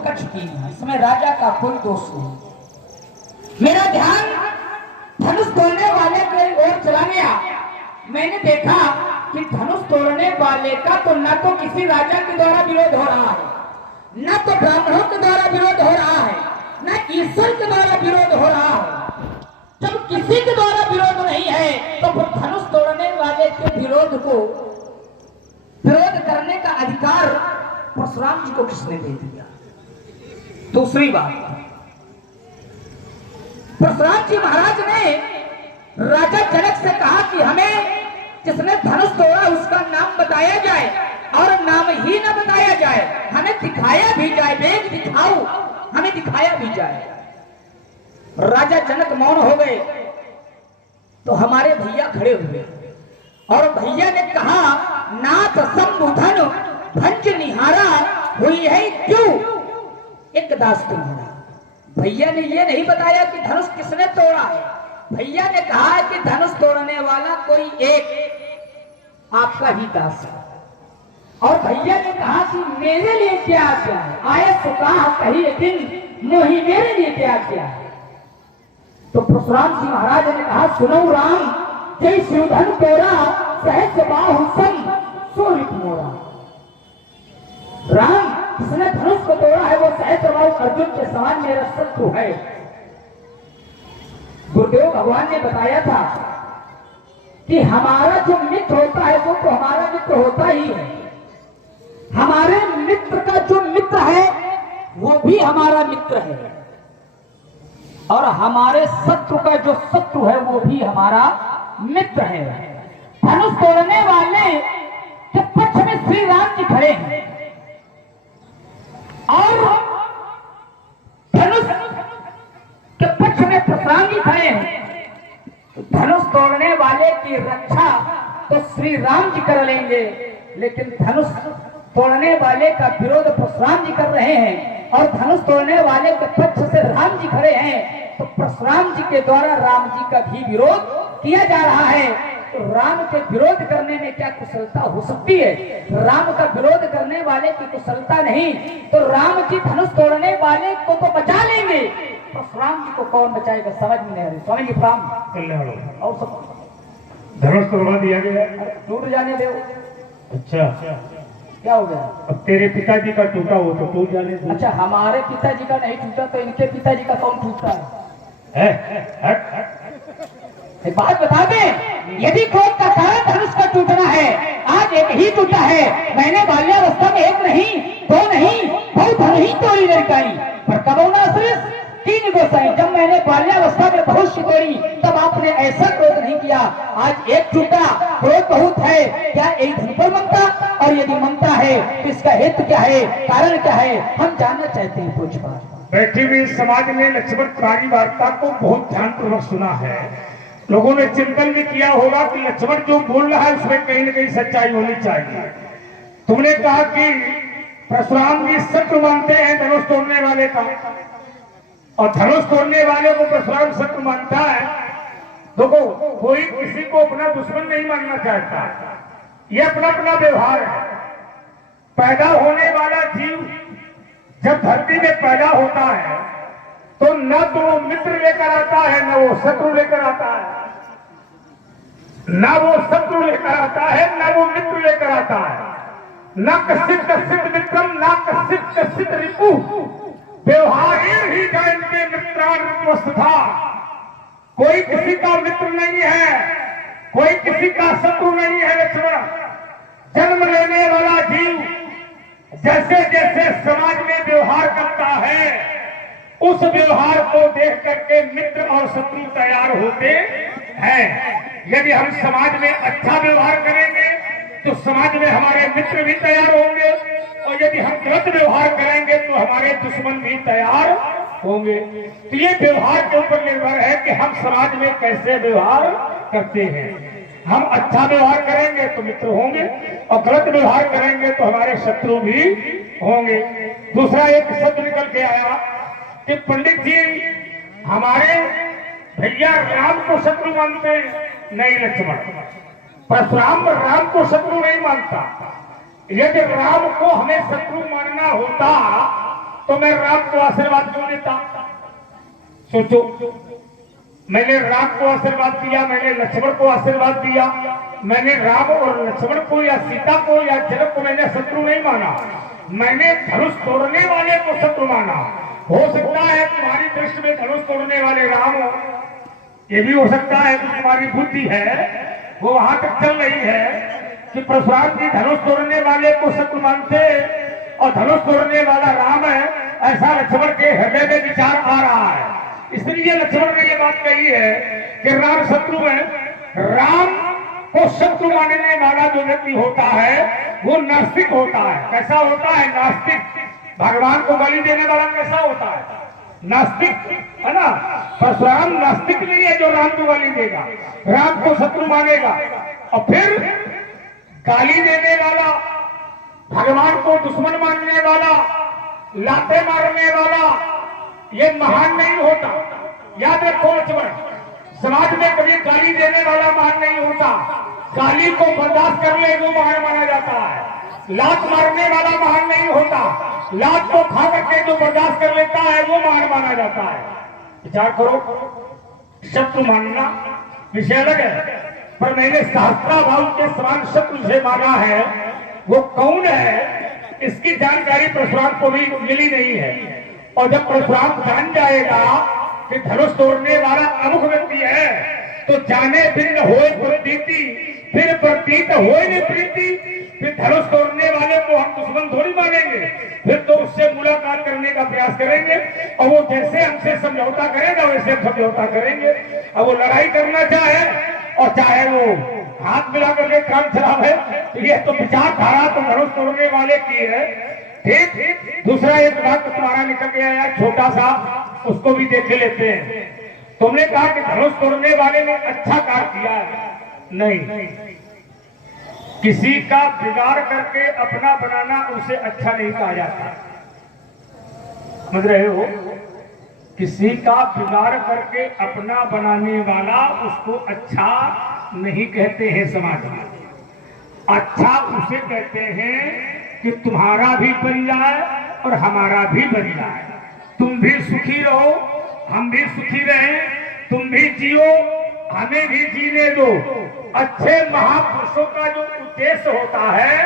कच्छ की इसमें राजा का कोई दोष नहीं। मेरा ध्यान धनुष तोड़ने वाले की ओर चला गया। मैंने देखा कि धनुष तोड़ने वाले का तो न तो किसी राजा के द्वारा विरोध हो रहा है, न तो ब्राह्मणों के द्वारा विरोध हो रहा है, न ईश्वर के द्वारा विरोध हो रहा है। जब किसी के द्वारा विरोध नहीं है तो फिर धनुष तोड़ने वाले के विरोध करने का अधिकार परशुराम जी को किसने दे दिया? दूसरी बात, परशुराम जी महाराज ने राजा जनक से कहा कि हमें जिसने धनुष तोड़ा उसका नाम बताया जाए, और नाम ही न बताया जाए, हमें दिखाया भी जाए, वेद दिखाओ, हमें दिखाया भी जाए। राजा जनक मौन हो गए तो हमारे भैया खड़े हुए और भैया ने कहा, नाथ संबुधन भंज निहारा हुई है क्यों एक दास तुम्हारा। भैया ने ये नहीं बताया कि धनुष किसने तोड़ा है। भैया ने कहा कि धनुष तोड़ने वाला कोई एक आपका ही दास है। और भैया ने कहा कि मेरे लिए क्या आज्ञा है, आए तो कहा कही दिन मोही मेरे लिए क्या आज्ञा है। तो परशुराम जी महाराज ने कहा, सुनो राम, जय शिवधन तोड़ा सहज बाहु सम सूर्य मोरा। राम जिसने धनुष को तोड़ा है वो सहज बाहु अर्जुन के समान मेरा शत्रु है। गुरुदेव भगवान ने बताया था कि हमारा जो मित्र होता है वो तो हमारा मित्र होता ही है, हमारे मित्र का जो मित्र है वो भी हमारा मित्र है, और हमारे शत्रु का जो शत्रु है वो भी हमारा मित्र है। धनुष तोड़ने वाले के पक्ष में श्री राम जी खड़े हैं और धनुष के पक्ष में परशुराम जी खड़े हैं। धनुष तोड़ने वाले की रक्षा तो श्री राम जी कर लेंगे, लेकिन धनुष तोड़ने वाले का विरोध परशुराम जी कर रहे हैं, और धनुष तोड़ने वाले के पक्ष से राम जी खड़े हैं। तो परशुराम जी के द्वारा राम जी का भी विरोध किया जा रहा है। तो राम के विरोध करने में क्या कुशलता हो सकती है? राम का विरोध करने वाले की कुशलता नहीं, तो राम जी धनुष तोड़ने वाले को तो बचा लेंगे, परशुराम जी को कौन बचाएगा? समझ में नहीं आ रही। स्वामी जी प्रणाम। और सब धनुष तोड़वा दिया गया, टूट जाने दो। अच्छा क्या हो गया? अब तेरे पिताजी का टूटा हो तो टूट जाने दो। अच्छा, हमारे पिताजी का नहीं टूटा तो इनके पिताजी का कौन टूटता है? एक बात बता दें, यदि क्रोध का कारण धनुष का टूटना है, आज एक ही टूटा है। मैंने बाल्यावस्था में एक नहीं, दो नहीं, बहुत धन ही तोड़ी लड़काई, पर कबौना श्रेष्ठ तीन गोसाई। जब मैंने बाल्यावस्था में बहुत सी तोड़ी तब आपने ऐसा क्रोध नहीं किया। आज एक टूटा, क्रोध बहुत है, क्या एक धन पर ममता? और यदि ममता है तो इसका हेतु क्या है, कारण क्या है, हम जानना चाहते हैं। पूछ बात। बैठी हुई समाज में लक्ष्मण वार्ता को बहुत ध्यानपूर्वक सुना है। लोगों ने चिंतन भी किया होगा कि लक्ष्मण जो बोल रहा है उसमें कहीं न कहीं सच्चाई होनी चाहिए। तुमने कहा कि परशुराम जी शत्रु मानते हैं धनुष तोड़ने वाले का, और धनुष तोड़ने वाले को परशुराम शत्रु मानता है। देखो, कोई किसी को अपना दुश्मन नहीं मानना चाहता, ये अपना अपना व्यवहार है। पैदा होने वाला जीव जब धरती में पैदा होता है तो न तो वो मित्र लेकर आता है, न वो शत्रु लेकर आता है, न वो शत्रु लेकर आता है, न वो मित्र लेकर आता है। न कश्चित कश्चित मित्रम, न कश्चित कश्चित रिपु, व्यवहार ही जैन के मित्रावस्था। कोई किसी का मित्र नहीं है, कोई किसी का शत्रु नहीं है। लक्ष्मण, जन्म लेने वाला जीव जैसे जैसे समाज में व्यवहार करता है, उस व्यवहार को देख करके मित्र और शत्रु तैयार होते हैं। यदि हम समाज में अच्छा व्यवहार करेंगे तो समाज में हमारे मित्र भी तैयार होंगे, और यदि हम गलत व्यवहार करेंगे तो हमारे दुश्मन भी तैयार होंगे। तो ये व्यवहार के ऊपर निर्भर है कि हम समाज में कैसे व्यवहार करते हैं। हम अच्छा व्यवहार करेंगे तो मित्र होंगे, और गलत व्यवहार करेंगे तो हमारे शत्रु भी होंगे। दूसरा एक शब्द निकल के आया कि पंडित जी हमारे भैया राम को शत्रु मानते नहीं। लक्ष्मण, परशुराम राम को शत्रु नहीं मानता। यदि राम को हमें शत्रु मानना होता तो मैं राम को आशीर्वाद क्यों देता? सोचो, मैंने राम को आशीर्वाद दिया, मैंने लक्ष्मण को आशीर्वाद दिया, मैंने राम और लक्ष्मण को या सीता को या जनक को मैंने शत्रु नहीं माना, मैंने धनुष तोड़ने वाले को शत्रु माना। हो सकता है तुम्हारी दृष्टि में धनुष तोड़ने वाले राम हो, ये भी हो सकता है कि तुम्हारी बुद्धि है वो वहां तक चल रही है कि परशुराम जी धनुष तोड़ने वाले को शत्रु मानते और धनुष तोड़ने वाला राम है, ऐसा लक्ष्मण के हृदय में विचार आ रहा है। इसलिए लक्ष्मण ने ये बात कही है कि राम शत्रु है। राम को शत्रु मानने वाला जो व्यक्ति होता है वो नास्तिक होता है। कैसा होता है? नास्तिक। भगवान को गाली देने वाला कैसा होता है? नास्तिक, है ना। परशुराम नास्तिक नहीं है जो राम को गाली देगा, राम को शत्रु मानेगा। और फिर गाली देने वाला, भगवान को दुश्मन मानने वाला, लाते मारने वाला, ये महान नहीं होता। याद रखो लक्ष्मण, समाज में कभी गाली देने वाला महान नहीं होता। गाली को बर्दाश्त कर ले वो महान माना जाता है। लात मारने वाला महान नहीं होता। लात को खा करके जो बर्दाश्त कर लेता है वो महान माना जाता है। विचार करो, शत्रु मानना विषय अलग है, पर मैंने सहस्त्राभाव के समान शत्रु से माना है। वो कौन है इसकी जानकारी परशुराम को भी मिली नहीं है। और जब परशुराम जान जाएगा कि धनुष तोड़ने वाला अमुख व्यक्ति है तो जाने भिन्न होए प्रतीति, फिर प्रतीत होए नहीं प्रीति, फिर धनुष तोड़ने वाले को हम दुश्मन थोड़ी मानेंगे, फिर तो उससे मुलाकात करने का प्रयास करेंगे और वो जैसे हमसे समझौता करेगा वैसे हम समझौता करेंगे। अब वो लड़ाई करना चाहे और चाहे वो हाथ मिला करके काम चलावे, तो ये तो विचारधारा तो धनुष तोड़ने वाले की है। ठीक। दूसरा एक बात तो तुम्हारा निकल गया यार, छोटा सा, उसको भी देख लेते हैं। तुमने कहा कि धनुष तोड़ने वाले ने अच्छा कार्य किया है। नहीं, किसी का बिगाड़ करके अपना बनाना उसे अच्छा नहीं कहा जाता। समझ रहे हो? किसी का बिगाड़ करके अपना बनाने वाला उसको अच्छा नहीं कहते हैं समाज में। अच्छा उसे कहते हैं कि तुम्हारा भी बन जाए और हमारा भी बन जाए, तुम भी सुखी रहो, हम भी सुखी रहें, तुम भी जियो, हमें भी जीने दो। अच्छे महापुरुषों का जो उद्देश्य होता है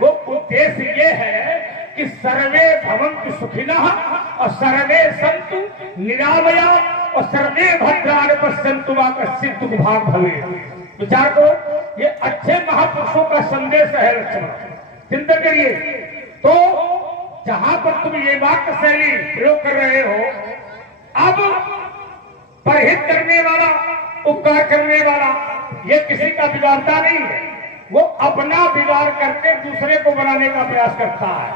वो उद्देश्य ये है कि सर्वे भवन्तु सुखिनः और सर्वे सन्तु निरामया और सर्वे भद्राणि पश्यन्तु मा कश्चित् दुःखभाग् भवेत्। विचार करो, ये अच्छे महापुरुषों का संदेश है लक्ष्मण। चिंता करिए। तो जहां पर तुम ये वाक्य शैली प्रयोग कर रहे हो, अब परहित करने वाला, उपकार करने वाला, ये किसी का बिगाड़ता नहीं है। वो अपना बिगाड़ करके दूसरे को बनाने का प्रयास करता है,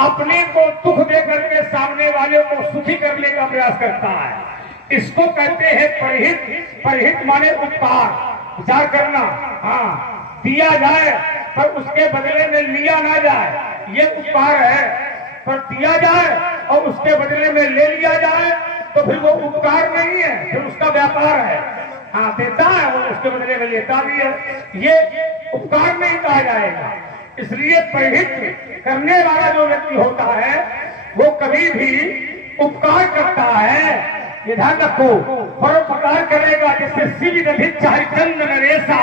अपने को दुख दे करके सामने वाले को सुखी करने का प्रयास करता है। इसको कहते हैं परहित। परहित माने उपकार। विचार करना, हाँ, दिया जाए पर उसके बदले में लिया ना जाए, ये उपकार है। पर दिया जाए और उसके बदले में ले लिया जाए तो फिर वो उपकार नहीं है, फिर उसका व्यापार है। हाँ, देता है वो, उसके बदले में लेता भी है, ये उपकार नहीं कहा जाएगा। इसलिए परहित करने वाला जो व्यक्ति होता है वो कभी भी उपकार करता है। ये ध्यान रखो, परोपकार करेगा। जैसे शिव अधिक चाहे चंद नरेसा,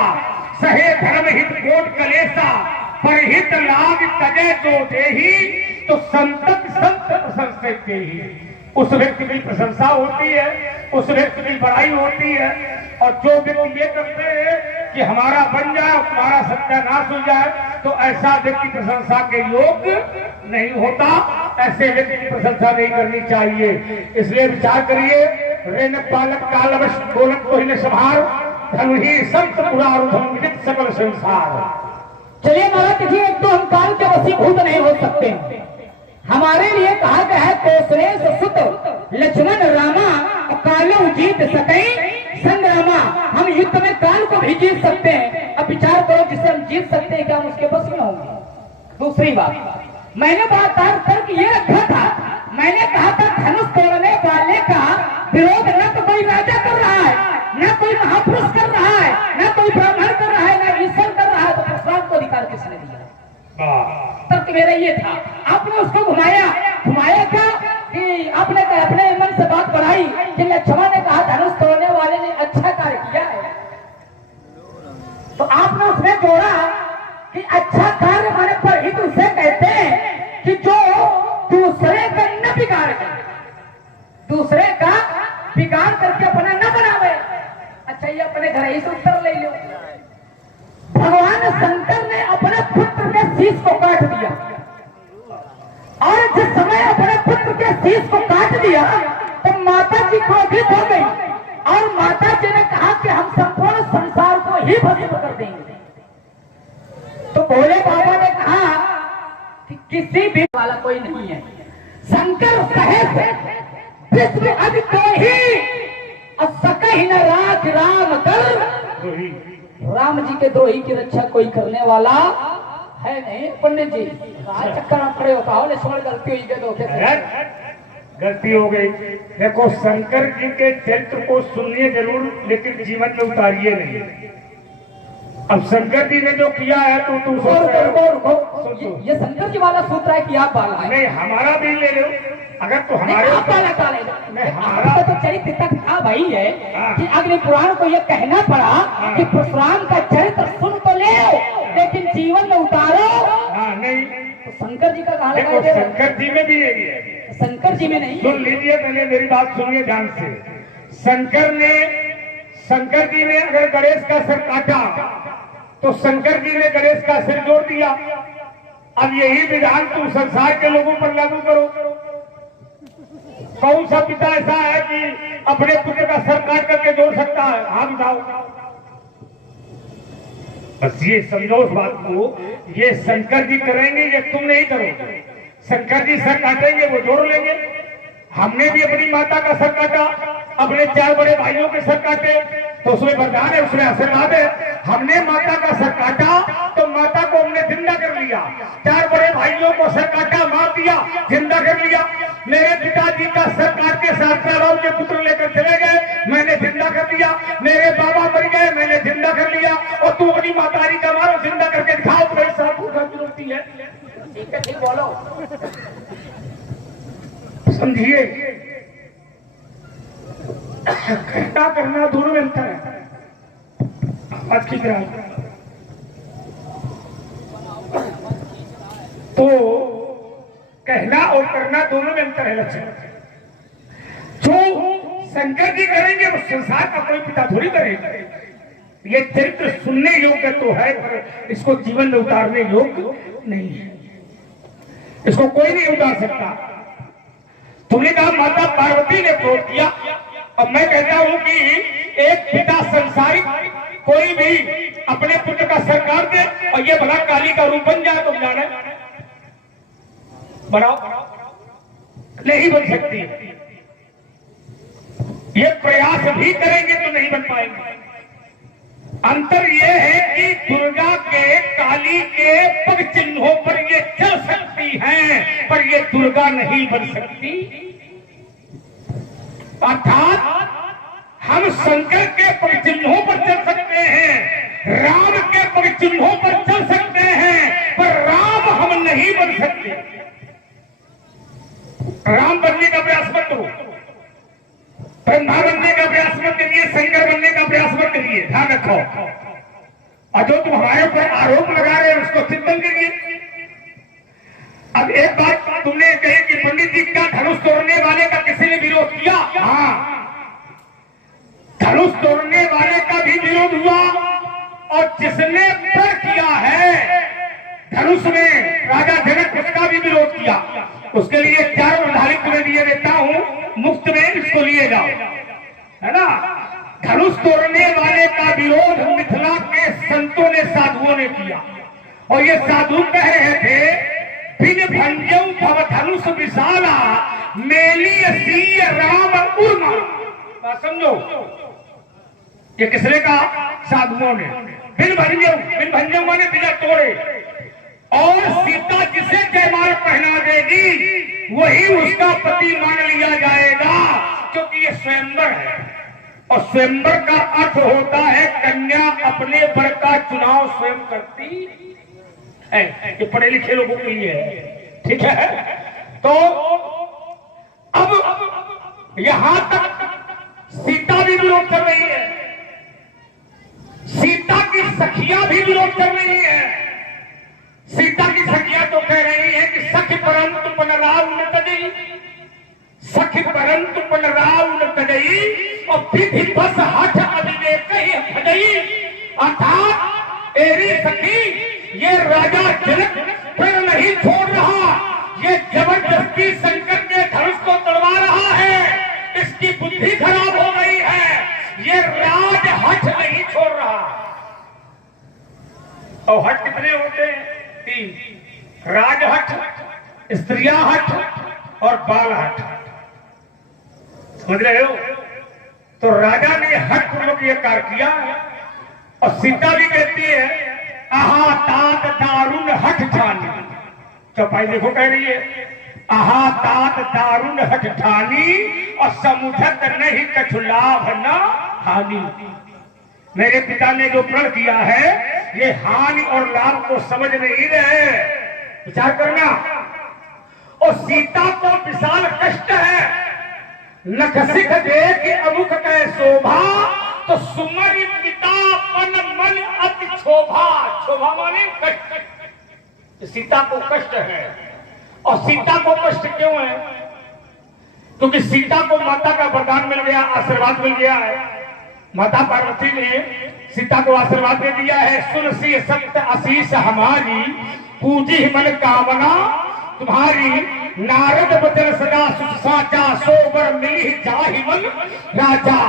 सहे धर्म हित कोट कलेसा, परहित लाभ तजे जो देही, तो संतत संत प्रशंसित देही। उस व्यक्ति की प्रशंसा होती है, उस व्यक्ति की बड़ाई होती है। और जो व्यक्ति ये करते हैं कि हमारा बन जाए और तुम्हारा सत्यानाश हो जाए, तो ऐसा व्यक्ति प्रशंसा के योग्य नहीं होता। ऐसे व्यक्ति की प्रशंसा नहीं करनी चाहिए। इसलिए विचार करिए, रेन पालक कालवश बोलक को ही न संभार, धनु ही संत पुरारुधम विदित सकल संसार। चलिए महाराज, देखिए, एक तो हम काल के वशीभूत नहीं हो सकते। हमारे लिए कहा गया है, कौशलेश सुत लक्ष्मण रामा और कालो जीत सकै संग्रामा। हम युद्ध में काल को भी जीत सकते हैं। अब विचार करो, जिससे हम जीत सकते हैं, क्या हम उसके बस में होंगे? दूसरी बात, मैंने बात तर्क ये रखा था, मैंने कहा था धनुष तोड़ने वाले का विरोध न तो कोई राजा कर रहा है, न कोई महापुरुष कर रहा है, न कोई ब्राह्मण कर रहा है, न ईश्वर कर रहा है, तो परशुराम को अधिकार किसने दिया? तर्क मेरा ये था। आपने उसको घुमाया क्या? आपने अपने मन से बात बढ़ाई कि लक्ष्मण ने कहा धनुष तोड़ने वाले ने अच्छा कार्य किया है, तो आपने उसमें जोड़ा कि अच्छा कार्य माने पर ही तो उसे कहते हैं कि जो दूसरे का न बिगाड़, दूसरे का बिगाड़ करके अपना न बनावे। अच्छा, ये अपने घर ही से उत्तर ले लो। भगवान शंकर ने अपने पुत्र के शीश को काट दिया, और जिस समय अपने पुत्र के शीश को काट दिया तो माता जी क्रोधित हो गई, और माता जी ने कहा कि हम संपूर्ण संसार को ही भस्म कर देंगे। तो भोले बाबा ने कहा कि किसी भी वाला कोई नहीं है, शंकर सहित विष्णु अभी तो ही और सकहि न राज राम कर। राम जी के द्रोही की रक्षा कोई करने वाला है नहीं। पंडित जी चक्कर में खड़े होता हो, लक्ष्मण गलती हुई के धोखे से गलती हो गई। देखो, शंकर जी के चरित्र को सुनिए जरूर, लेकिन जीवन में उतारिए नहीं। अब शंकर जी ने जो किया है तो तुम ये शंकर जी वाला सूत्र है कि आप वाला है? नहीं, हमारा भी ले लो। अगर तो हमारे आप वाला का ले लो। हमारा तो चरित्र तक था भाई है कि अग्नि पुराण को ये कहना पड़ा कि परशुराम का चरित्र सुन तो ले, लेकिन जीवन में उतारो। नहीं, तो शंकर जी का कहा देखो, शंकर जी में भी यही है। शंकर जी में नहीं। सुन लीजिए, पहले मेरी बात सुनिए ध्यान से। शंकर जी ने अगर गणेश का सिर काटा तो शंकर जी ने गणेश का सिर जोड़ दिया। अब यही विधान तुम संसार के लोगों पर लागू करो। कौन सा पिता ऐसा है कि अपने पुत्र का सर काट करके जोड़ सकता है? हाँ बताओ। बस ये समझो उस बात को, ये शंकर जी करेंगे, ये तुम नहीं करोगे। शंकर जी सर काटेंगे, वो जोड़ लेंगे। हमने भी अपनी माता का सर काटा, अपने 4 बड़े भाइयों के सर काटे, तो उसमें वरदान है, उसमें आशीर्वाद है। हमने माता का सर काटा तो माता को हमने जिंदा कर लिया। 4 बड़े भाइयों को सर काटा, मार दिया, जिंदा कर लिया। मेरे पिताजी का सर काट के साथ के पुत्र लेकर चले गए, मैंने जिंदा कर दिया। मेरे बाबा मर गए, मैंने जिंदा कर लिया। और तू अपनी मातारी का मारो, जिंदा करके दिखाओ तो ऐसा होती है। ठीक है, ठीक बोलो। समझिए, कहना करना दोनों में अंतर है। आज की तरह तो कहना और करना दोनों में अंतर है। लक्ष्मण, जो शंकर जी करेंगे वो संसार का कोई पिता थोड़ी करेगा। ये चरित्र सुनने योग्य तो है, पर इसको जीवन में उतारने योग्य नहीं है। इसको कोई नहीं उतार सकता। तुमने कहा माता पार्वती ने क्रोध किया, और मैं कहता हूं कि एक पिता संसारिक कोई भी अपने पुत्र का सर काट दे और ये भला काली का रूप बन जाए, तुम जाने बनाओ, नहीं बन सकती। ये प्रयास भी करेंगे तो नहीं बन पाएंगे। अंतर यह है कि दुर्गा के काली के पग चिन्हों पर ये चल सकती हैं, पर ये दुर्गा नहीं बन सकती। अर्थात हम शंकर के पग चिन्हों पर चल सकते हैं, राम के पग चिन्हों पर चल सकते हैं, पर राम हम नहीं बन सकते। राम बनने का प्रयास मत करो, ब्रह्मा बनने का प्रयास मत करिए, शंकर बनने का प्रयास मत करिए, ध्यान रखो। और जो तुम हमारे ऊपर आरोप लगा रहे हैं उसको चिंतन करिए। अब एक बात तुमने कही कि पंडित जी का धनुष तोड़ने वाले का किसी ने विरोध किया? हाँ, धनुष तोड़ने वाले का भी विरोध हुआ, और जिसने प्रण किया है धनुष में राजा जनक, उसका भी विरोध किया। उसके लिए 4 उदाहरण तुम्हें दिए देता हूं, मुफ्त में इसको लिए जाओ, है ना। धनुष तोड़ने वाले का विरोध मिथिला के संतों ने, साधुओं ने किया, और ये साधु कह रहे थे बिन भंजऊ भव धनुष विशाला मेली सीय राम उर्मा। बात समझो, ये किसने कहा? साधुओं ने। बिन भंजऊ माने बिना तोड़े, और सीता जिसे जयमाल पहना देगी वही उसका पति मान लिया जाएगा, क्योंकि ये स्वयंवर है, और स्वयंवर का अर्थ होता है कन्या अपने वर का चुनाव स्वयं करती है। ये पढ़े लिखे लोगों के लिए है, ठीक है। तो अब यहां तक सीता भी विरोध कर रही है, सीता की सखियां भी विरोध कर रही है। सीता की सखियां तो कह रही है कि सखी परंतु पुनराव न तजई, सखी परंतु पुनराव न तजई, और विधि बस हठ अविवेक ही भजई। अर्थात एरी सखी, ये राजा जनक फिर नहीं छोड़ रहा, ये जबरदस्ती शंकर के धनुष को तोड़वा रहा है, इसकी बुद्धि खराब हो गई है, ये राज हठ नहीं छोड़ रहा। और हठ कितने होते हैं? 3, राज हठ, स्त्रिया हठ और बाल हठ। समझ रहे हो? तो राजा ने हठ पूर्वक ये कार्य किया, और सीता भी कहती है आहा तात दारुण हठ ठानी। चौपाई देखो कह रही है आहा तात दारुण हठ ठानी, और समुझत नहीं कछु लाभ न हानि। मेरे पिता ने जो प्रण किया है, ये हानि और लाभ को समझ नहीं रहे। विचार करना। और सीता को विशाल कष्ट है, नख सिख देख अमुख कै शोभा, तो सुमन पिता पन मन अति क्षोभा। क्षोभा माने कष्ट। सीता को कष्ट है। और सीता को कष्ट क्यों है? क्योंकि सीता को माता का वरदान मिल गया, आशीर्वाद मिल गया है। माता पार्वती ने सीता को आशीर्वाद दे दिया है, सुन सी सत्य आशीष हमारी, पूजी मन कामना तुम्हारी, नारद बचन सदा सुख साचा, सोबर मिली जाहि मन राजा।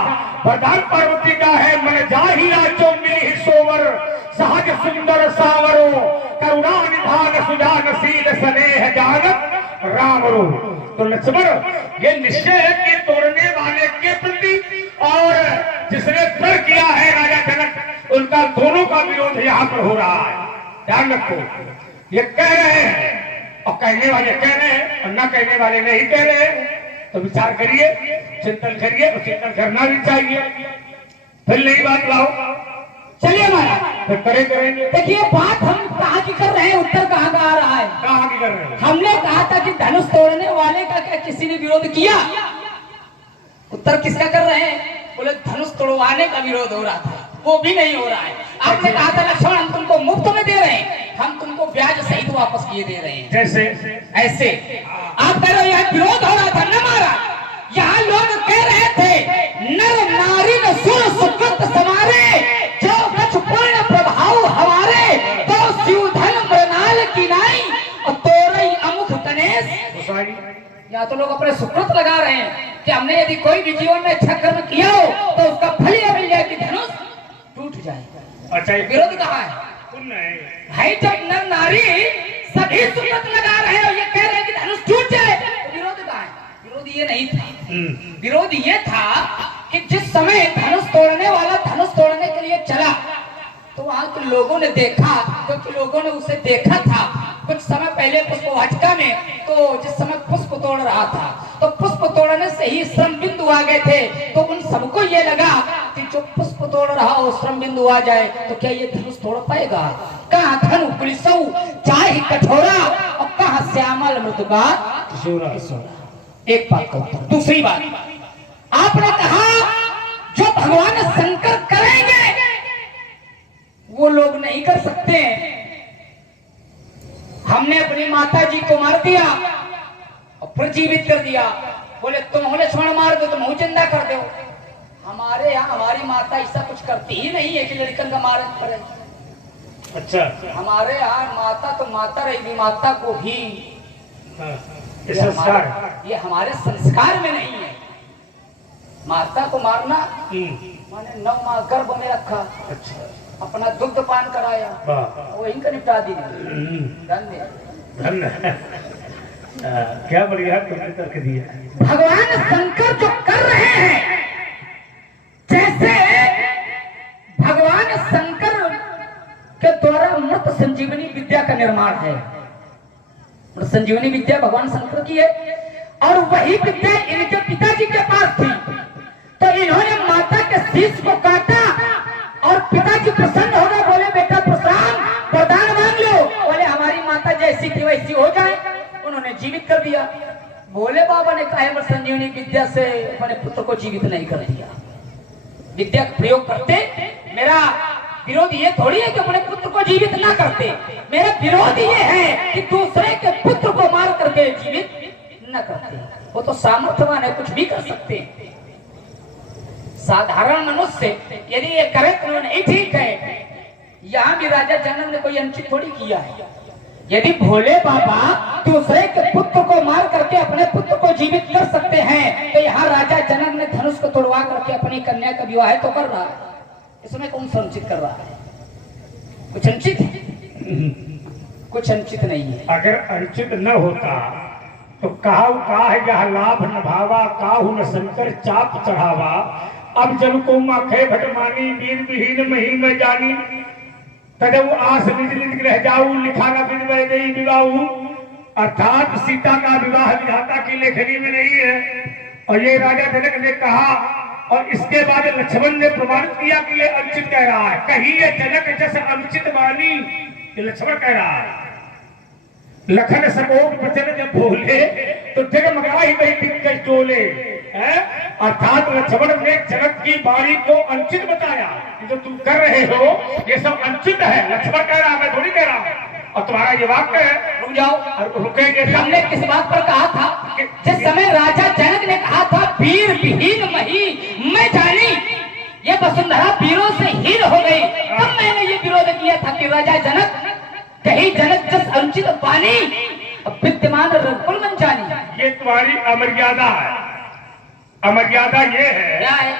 वरदान पार्वती का है, मन जाहि राजो मिली सोवर, सहज सुंदर सावरो, करुणा निधान सुजान शील स्नेह जानत रामरो। तो लक्ष्मण ये निश्चय है कि तोड़ने वाले के प्रति और जिसने प्रण किया है राजा जनक, उनका दोनों का विरोध यहाँ पर हो रहा है। ध्यान रखो, ये कह रहे हैं और कहने वाले कह रहे हैं और न कहने वाले नहीं कह रहे हैं। तो विचार करिए, चिंतन करिए, और चिंतन करना भी चाहिए। फिर नई बात लाओ, चलिए महाराज, फिर करेंगे। देखिए बात हम कहाँ की कर रहे हैं, उत्तर कहाँ का आ रहा है? कहाँ की कर रहे हैं? हमने कहा था कि धनुष तोड़ने वाले का क्या किसी ने विरोध किया? उत्तर किसका कर रहे हैं? बोले धनुष तोड़वाने का विरोध हो रहा था, वो भी नहीं हो रहा है। आपने कहा था लक्ष्मण हम तुमको मुफ्त में दे रहे हैं, हम तुमको ब्याज सहित वापस किए दे रहे हैं। जैसे ऐसे आप कह रहे हो यहाँ विरोध हो रहा था न महाराज? यहाँ लोग कह रहे थे नर नारी न सुर सुकृत समारे, जो कछ पूर्ण प्रभाव हमारे, तो शिवधन मृणाल की नाई, और तोरई अमुख गणेश। यहाँ तो लोग अपने सुकृत लगा रहे हैं कि हमने यदि कोई भी जीवन में अच्छा कर्म किया हो तो उसका फल यह मिल जाए कि धनुष टूट जाए। अच्छा, विरोध कहाँ है? भाई जब नर नारी सभी सुकृत लगा रहे हो, ये कह रहे हैं कि धनुष टूट जाए, तो विरोध कहाँ है? विरोध ये नहीं था। विरोध ये था कि जिस समय धनुष तोड़ने वाला धनुष तोड़ने के लिए चला, तो वहां के लोगों ने देखा, क्योंकि लोगों ने उसे देखा था कुछ समय पहले पुष्प वाटिका में, तो जिस समय पुष्प तोड़ रहा था, तो पुष्प तोड़ने से ही श्रम बिंदु आ गए थे। तो उन सबको ये लगा कि जो पुष्प तोड़ रहा हो श्रम बिंदु आ जाए तो क्या ये धनुष तोड़ पाएगा? कहाँ धनु पुलिसऊ चाहे कठोरा, और कहाँ श्यामल मृदुका किशोरा। एक बात का उत्तर। दूसरी बात, आपने कहा जो भगवान शंकर करेंगे वो लोग नहीं कर सकते। हमने अपनी माता जी को मार दिया और फिर जीवित कर दिया। बोले तुम लक्ष्मण मार दो, तुम जिंदा कर दो। हमारे यहाँ हमारी माता ऐसा कुछ करती ही नहीं है कि लड़कन का मारन पड़े। अच्छा, हमारे यहाँ माता तो माता रहेगी, माता को भी ये हमारे संस्कार में नहीं है। माता को मारना मैंने 9 माह गर्भ में रखा। अच्छा, अपना दुग्ध पान कराया, वही का निपटा दी। धन्य क्या बढ़िया तुमने करके दिया। भगवान शंकर जो कर रहे हैं, जैसे भगवान शंकर के द्वारा मृत संजीवनी विद्या का निर्माण है। मृत संजीवनी विद्या भगवान शंकर की है, और वही विद्या इनके पिताजी के पास थी। तो इन्होंने माता के शीश को काटा और पिताजी प्रसन्न हो गए, बोले बेटा प्रसाद वरदान मांग लो। बोले हमारी माता जैसी थी वैसी हो जाए। उन्होंने जीवित कर दिया। भोले बाबा ने कहा है संजीवनी विद्या से अपने पुत्र को जीवित नहीं कर दिया। विद्या का प्रयोग करते, मेरा विरोध ये थोड़ी है कि अपने पुत्र को जीवित ना करते, मेरा विरोध ये है कि दूसरे के पुत्र को मार करके जीवित न करते। वो तो सामर्थ्यवान है, कुछ भी कर सकते हैं। साधारण मनुष्य यदि ये करे तो नहीं ठीक है। यहाँ भी राजा जनक ने कोई अनुचित थोड़ी किया है। यदि भोले बाबा दूसरे के पुत्र को मार करके अपने पुत्र को जीवित कर सकते हैं, तो यहाँ राजा जनक ने धनुष को तोड़वा करके अपनी कन्या का विवाह तो कर रहा है। इसमें कौन सा अनुचित कर रहा है? कुछ अनुचित है? कुछ अनुचित नहीं है। अगर अनुचित न होता तो कहा है यह लाभ न भावा, काहू न शंकर चाप चढ़ावा। अब जन को माखे भटमानी, वीर विहीन मही में जानी। तदव आस निज निज रह जाऊ, लिखा न बिन वै देई विवाहू। अर्थात सीता का विवाह विधाता की लेखनी में नहीं है। और ये राजा जनक ने कहा, और इसके बाद लक्ष्मण ने प्रमाणित किया कि ये अनुचित कह रहा है। कहीं ये जनक जैसे अनुचित वाणी, ये लक्ष्मण कह रहा है। लखन सकोप बचन जब बोले तो जगमगा ही नहीं दिग्गज डोले। अर्थात लक्ष्मण ने जनक की वाणी को अनुचित बताया। जो तुम कर रहे हो ये सब अनुचित है। लक्ष्मण कह रहा, मैं थोड़ी कह रहा हूं। और तुम्हारा ये वाक्य है। रुक जाओ, रुकेंगे। हमने किस बात पर कहा था? जिस समय राजा जनक ने कहा था वीर विहीन मही मैं जानी, ये वसुंधरा वीरों से हीन हो गई, तब मैंने ये विरोध किया था कि राजा जनक कहीं जनक जस अनुचित वाणी विद्यमान रघुकुल मन जानी। ये तुम्हारी अमर्यादा है। अमर्यादा ये है, क्या है?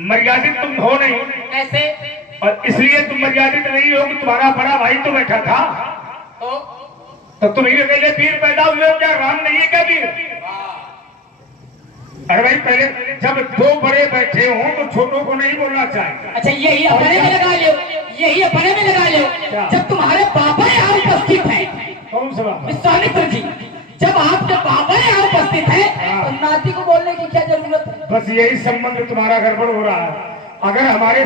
मर्यादित तुम हो नहीं। कैसे? और इसलिए तुम मर्यादित नहीं हो कि तुम्हारा बड़ा भाई तो बैठा था, तो तुम ही अकेले वीर पैदा हुए हो। क्या राम नहीं है क्या वीर? अरे भाई, पहले जब दो बड़े बैठे हों तो छोटों को नहीं बोलना चाहिए। अच्छा, यही अपने में लगा लो, यही अपने में लगा लो। जब तुम्हारे पापा यहाँ उपस्थित है, कौन सा बाबा? विश्वामित्र जी, जब आपके पापा यहाँ उपस्थित है तो नाती को बोलने की क्या जरूरत है? बस यही संबंध तुम्हारा गड़बड़ हो रहा है। अगर हमारे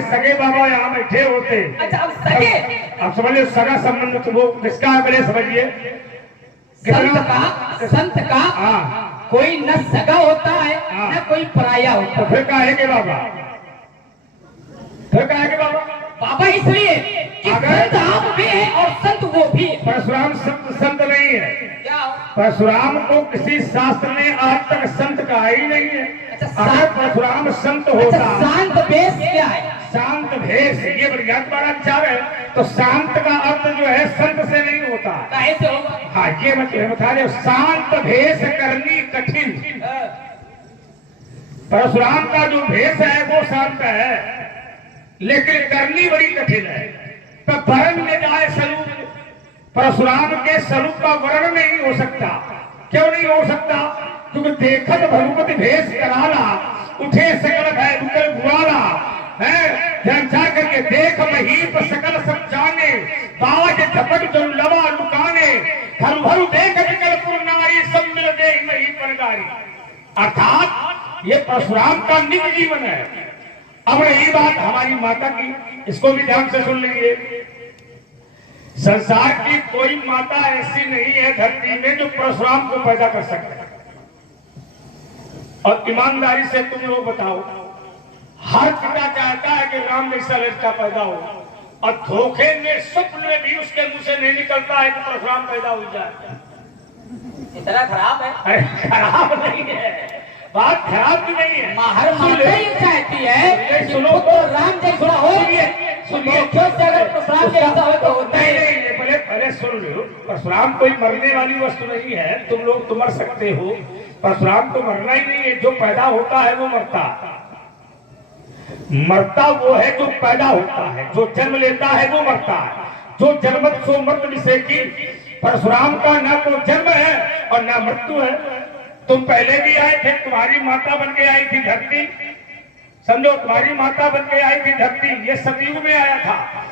सगे बाबा यहाँ बैठे होते। अच्छा, अब सगे, अब समझिए सगा संबंध तो वो किसका है पहले समझिए। संत का कोई न सगा होता है न कोई पराया होता तो है। फिर कहा है कि बाबा, फिर कहा है कि बाबा बाबा इसलिए कि संत आप भी है और संत वो भी है। परशुराम संत नहीं है। क्या? परशुराम को किसी शास्त्र ने आज तक संत कहा ही नहीं है। अच्छा, अगर परशुराम संत अच्छा, होता। शांत भेष क्या है? शांत भेष, ये बढ़िया तुम्हारा विचार है। तो शांत का अर्थ जो है संत से नहीं होता। काहे से होगा? हाँ, ये बता रहे, शांत भेष करनी कठिन। परशुराम का जो भेष है वो शांत है, लेकिन करनी बड़ी कठिन है। तो वर्ण में जाए स्वरूप, परशुराम के स्वरूप का वर्ण नहीं हो सकता। क्यों नहीं हो सकता? क्योंकि देखत भगवती भेष कराला, उठे सकल भय रुकल गुआला है। ध्यान करके देख महीप सकल सब जाने, बाज झपट जल लवा लुकाने, हरु हरु देख विकल पुरनारी, सब मिल दे मही परगारी। अर्थात ये परशुराम का निज जीवन है। अब रही बात हमारी माता की, इसको भी ध्यान से सुन लीजिए। संसार की कोई माता ऐसी नहीं है धरती में जो परशुराम को पैदा कर सके। और ईमानदारी से तुम लोग बताओ, हर पिता चाहता है कि राम जैसा लड़का पैदा हो, और धोखे में स्वप्न में भी उसके मुंह से नहीं निकलता है कि परशुराम पैदा हो जाए। इतना खराब है? अरे खराब नहीं है, बात खराब भी नहीं है। हर माता ये चाहती है कि सुनो पुत्र राम जैसा हो। सुनिए, अगर परशुराम जैसा हो तो होता नहीं है। नहीं, पहले सुन लो। परशुराम कोई मरने वाली वस्तु नहीं है। तुम लोग तो मर सकते हो, परशुराम तो मरना ही नहीं है। जो पैदा होता है वो मरता है। मरता वो है जो पैदा होता है, जो जन्म लेता है वो मरता है। जो जन्मत सो मृत विषय की। परशुराम का ना तो जन्म है और ना मृत्यु है। तुम पहले भी आए थे, तुम्हारी माता बन के आई थी धरती, समझो तुम्हारी माता बन के आई थी धरती। ये सतयुग में आया था,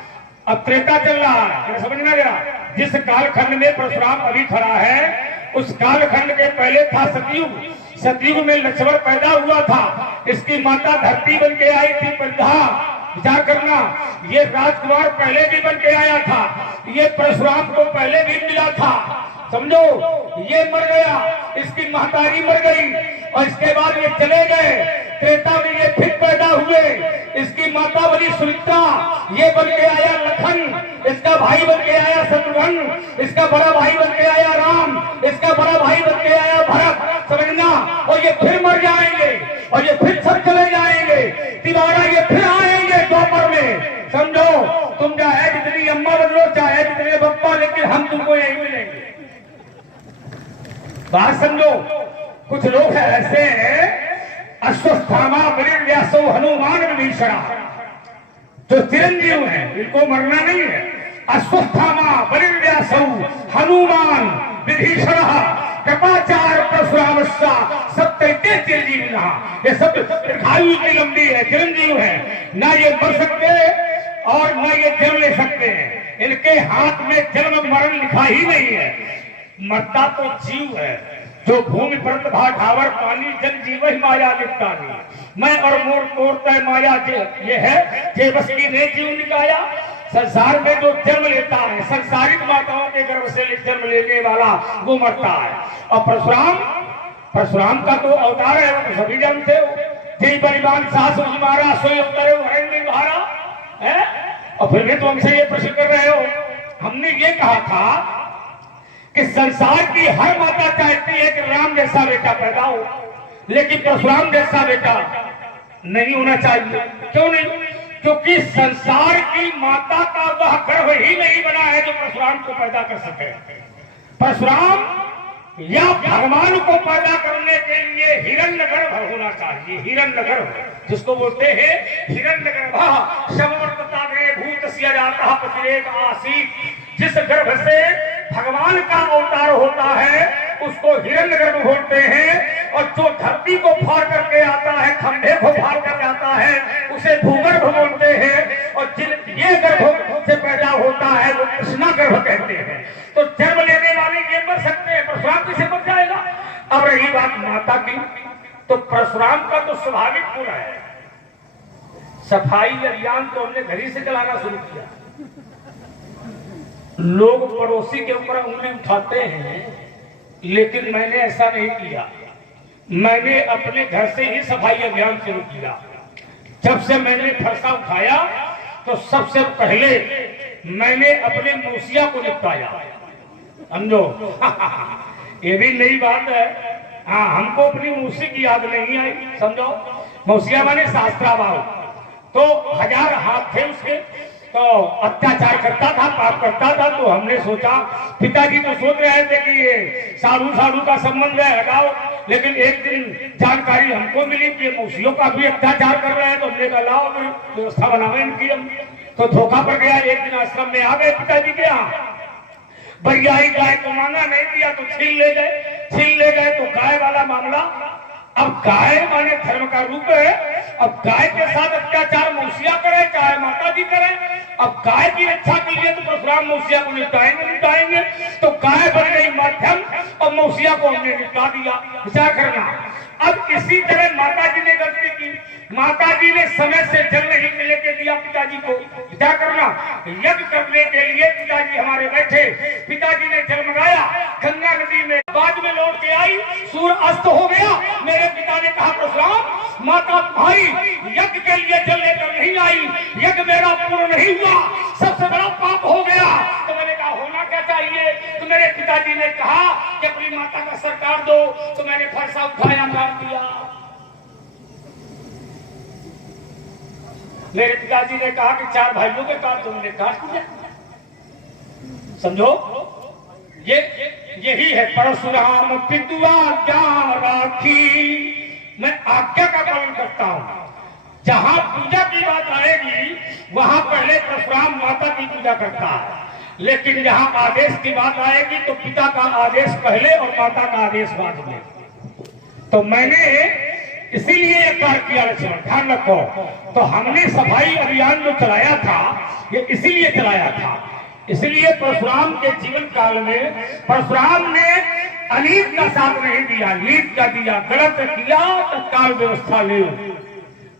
अब त्रेता चल रहा है। समझना जरा, जिस कालखंड में परशुराम अभी खड़ा है उस कालखंड के पहले था सतयुग। सतयुग में लक्ष्मण पैदा हुआ था, इसकी माता धरती बन के आई थी परिधा। विचार करना, ये राजकुमार पहले भी बन के आया था, ये परशुराम को पहले भी मिला था। समझो, ये मर गया, इसकी महतारी मर गई, और इसके बाद ये चले गए। त्रेता में ये फिर पैदा हुए, इसकी माता बनी सुमित्रा, ये बन के आया लखन, इसका भाई बन के आया शत्रुघ्न, इसका बड़ा भाई बन के आया राम, इसका बड़ा भाई बन के आया भरत, समझना। और ये फिर मर जाएंगे, और ये फिर सब चले जाएंगे, तिवारा ये फिर आएंगे द्वापर में। समझो, तुम चाहे जितनी अम्मा बदलो, चाहे जितने बप्पा, लेकिन हम तुमको यही मिलेंगे। बात समझो। कुछ लोग हैं ऐसे हैं, अश्वस्थामा बलिर्व्यासो हनुमान विभीषणा, जो चिरंजीव हैं, इनको मरना नहीं है। अश्वस्थामा बलिर्व्यासो हनुमान विभीषणा कृपाचार परशुरामस्या सत्य चिरंजीव, ये सब दीर्घायु इतनी लंबी है, चिरंजीव है, ना ये मर सकते और ना ये जन्म ले सकते हैं। इनके हाथ में जन्म मरण लिखा ही नहीं है। मरता तो जीव है, जो भूमि पर भाठावर पानी जल जीव ही माया निपटानी। मैं और मोर तोड़ता माया ये है, जे बस की ने जीव निकाया। संसार में जो जन्म लेता है, संसारिक माताओं के गर्भ से जन्म लेने वाला, वो मरता है। और परशुराम का तो अवतार है, वो तो सभी जानते हो। जय बलिदान सासु मारा सोई अवतारे हरेंद्र महारा है। और फिर भी तो हमसे ये प्रश्न कर रहे हो। हमने ये कहा था कि संसार की हर माता चाहती है कि राम जैसा बेटा पैदा हो, लेकिन परशुराम जैसा बेटा नहीं होना चाहिए। क्यों नहीं? क्योंकि संसार की माता का वह गर्भ ही नहीं बना है जो परशुराम को पैदा कर सके। परशुराम या भगवान को पैदा करने के लिए हिरण्यगर्भ होना चाहिए। हिरण्यगर्भ जिसको बोलते हैं हिरण्यगर्भ शमवर्तताग्रे भूतस्य जातः पतिरेक आसीत्। जिस गर्भ से भगवान का अवतार होता है उसको हिरण्यगर्भ बोलते हैं। और जो धरती को फाड़ करके आता है, खंभे को फाड़ कर आता है, उसे भूगर्भ बोलते हैं। और जिन ये गर्भ से पैदा होता है वो कृष्णा गर्भ कहते हैं। तो जन्म लेने वाले ये मर सकते हैं, परशुराम किसे मर जाएगा। अब रही बात माता की, तो परशुराम का तो स्वाभाविक गुण है सफाई अभियान, तो हमने घर ही से चलाना शुरू किया। लोग पड़ोसी के ऊपर उंगली उठाते हैं, लेकिन मैंने ऐसा नहीं किया। मैंने अपने घर से ही सफाई अभियान शुरू किया। जब से मैंने फरसा उठाया तो सबसे पहले मैंने अपने मौसिया को निपटाया। समझो ये भी नई बात है। हाँ, हमको अपनी मौसी की याद नहीं आई। समझो, मौसिया माने शास्त्राभाव। तो 1000 हाथ थे उसके, तो अत्याचार करता था, पाप करता था। तो हमने सोचा, पिताजी तो सोच रहे थे कि ये साधु का संबंध है, हटाओ। लेकिन एक दिन जानकारी हमको मिली कि मौसियों का भी अत्याचार कर रहे हैं। तो हमने कहा लाओ व्यवस्था बनावे इनकी। हम तो धोखा पड़ गया। एक दिन आश्रम में आ गए पिताजी के यहाँ, भैयाई गाय को मांगा, नहीं दिया तो छीन ले गए। तो गाय वाला मामला। अब गाय माने धर्म का रूप है। अब गाय के साथ अत्याचार मौसिया करे चाहे माता जी करे। अब गाय की रक्षा के लिए तो परशुराम मौसिया को निपटाएंगे। तो गाय बन गई माध्यम और मौसिया को हमने निपटा दिया। विचार करना। अब इसी तरह माता जी ने गलती की। माता जी ने समय से जल नहीं लेके दिया पिताजी को। विचार करना। यज्ञ करने के लिए पिताजी हमारे बैठे, पिताजी ने जल मंगाया गंगा नदी में। बाद में लौट के आई, सूर्य अस्त हो गया। मेरे पिता ने कहा परशुराम, माता भाई यज्ञ के लिए जल लेकर नहीं आई, यज्ञ मेरा पूर्ण नहीं हुआ, सबसे बड़ा पाप हो गया। तो मैंने कहा होना क्या चाहिए। तो मेरे पिताजी ने कहा कि अपनी माता का सर काट दो। तो मैंने फरसा उठाया, काट दिया। मेरे पिताजी ने कहा कि 4 भाइयों के काट दो, मैंने काट दिया। समझो, यही है परशुराम पितुआ ज्ञान राखी। मैं आज्ञा का पालन करता हूं। जहां पूजा की बात आएगी वहां पहले परशुराम माता की पूजा करता है, लेकिन जहां आदेश की बात आएगी तो पिता का आदेश पहले और माता का आदेश बाद में। तो मैंने इसीलिए ये कार्य किया। लक्ष्मण ध्यान रखो। तो हमने सफाई अभियान जो चलाया था ये इसीलिए चलाया था। इसलिए परशुराम के जीवन काल में परशुराम ने अनीत का साथ नहीं दिया, नीत का दिया। गलत किया तत्काल व्यवस्था ले।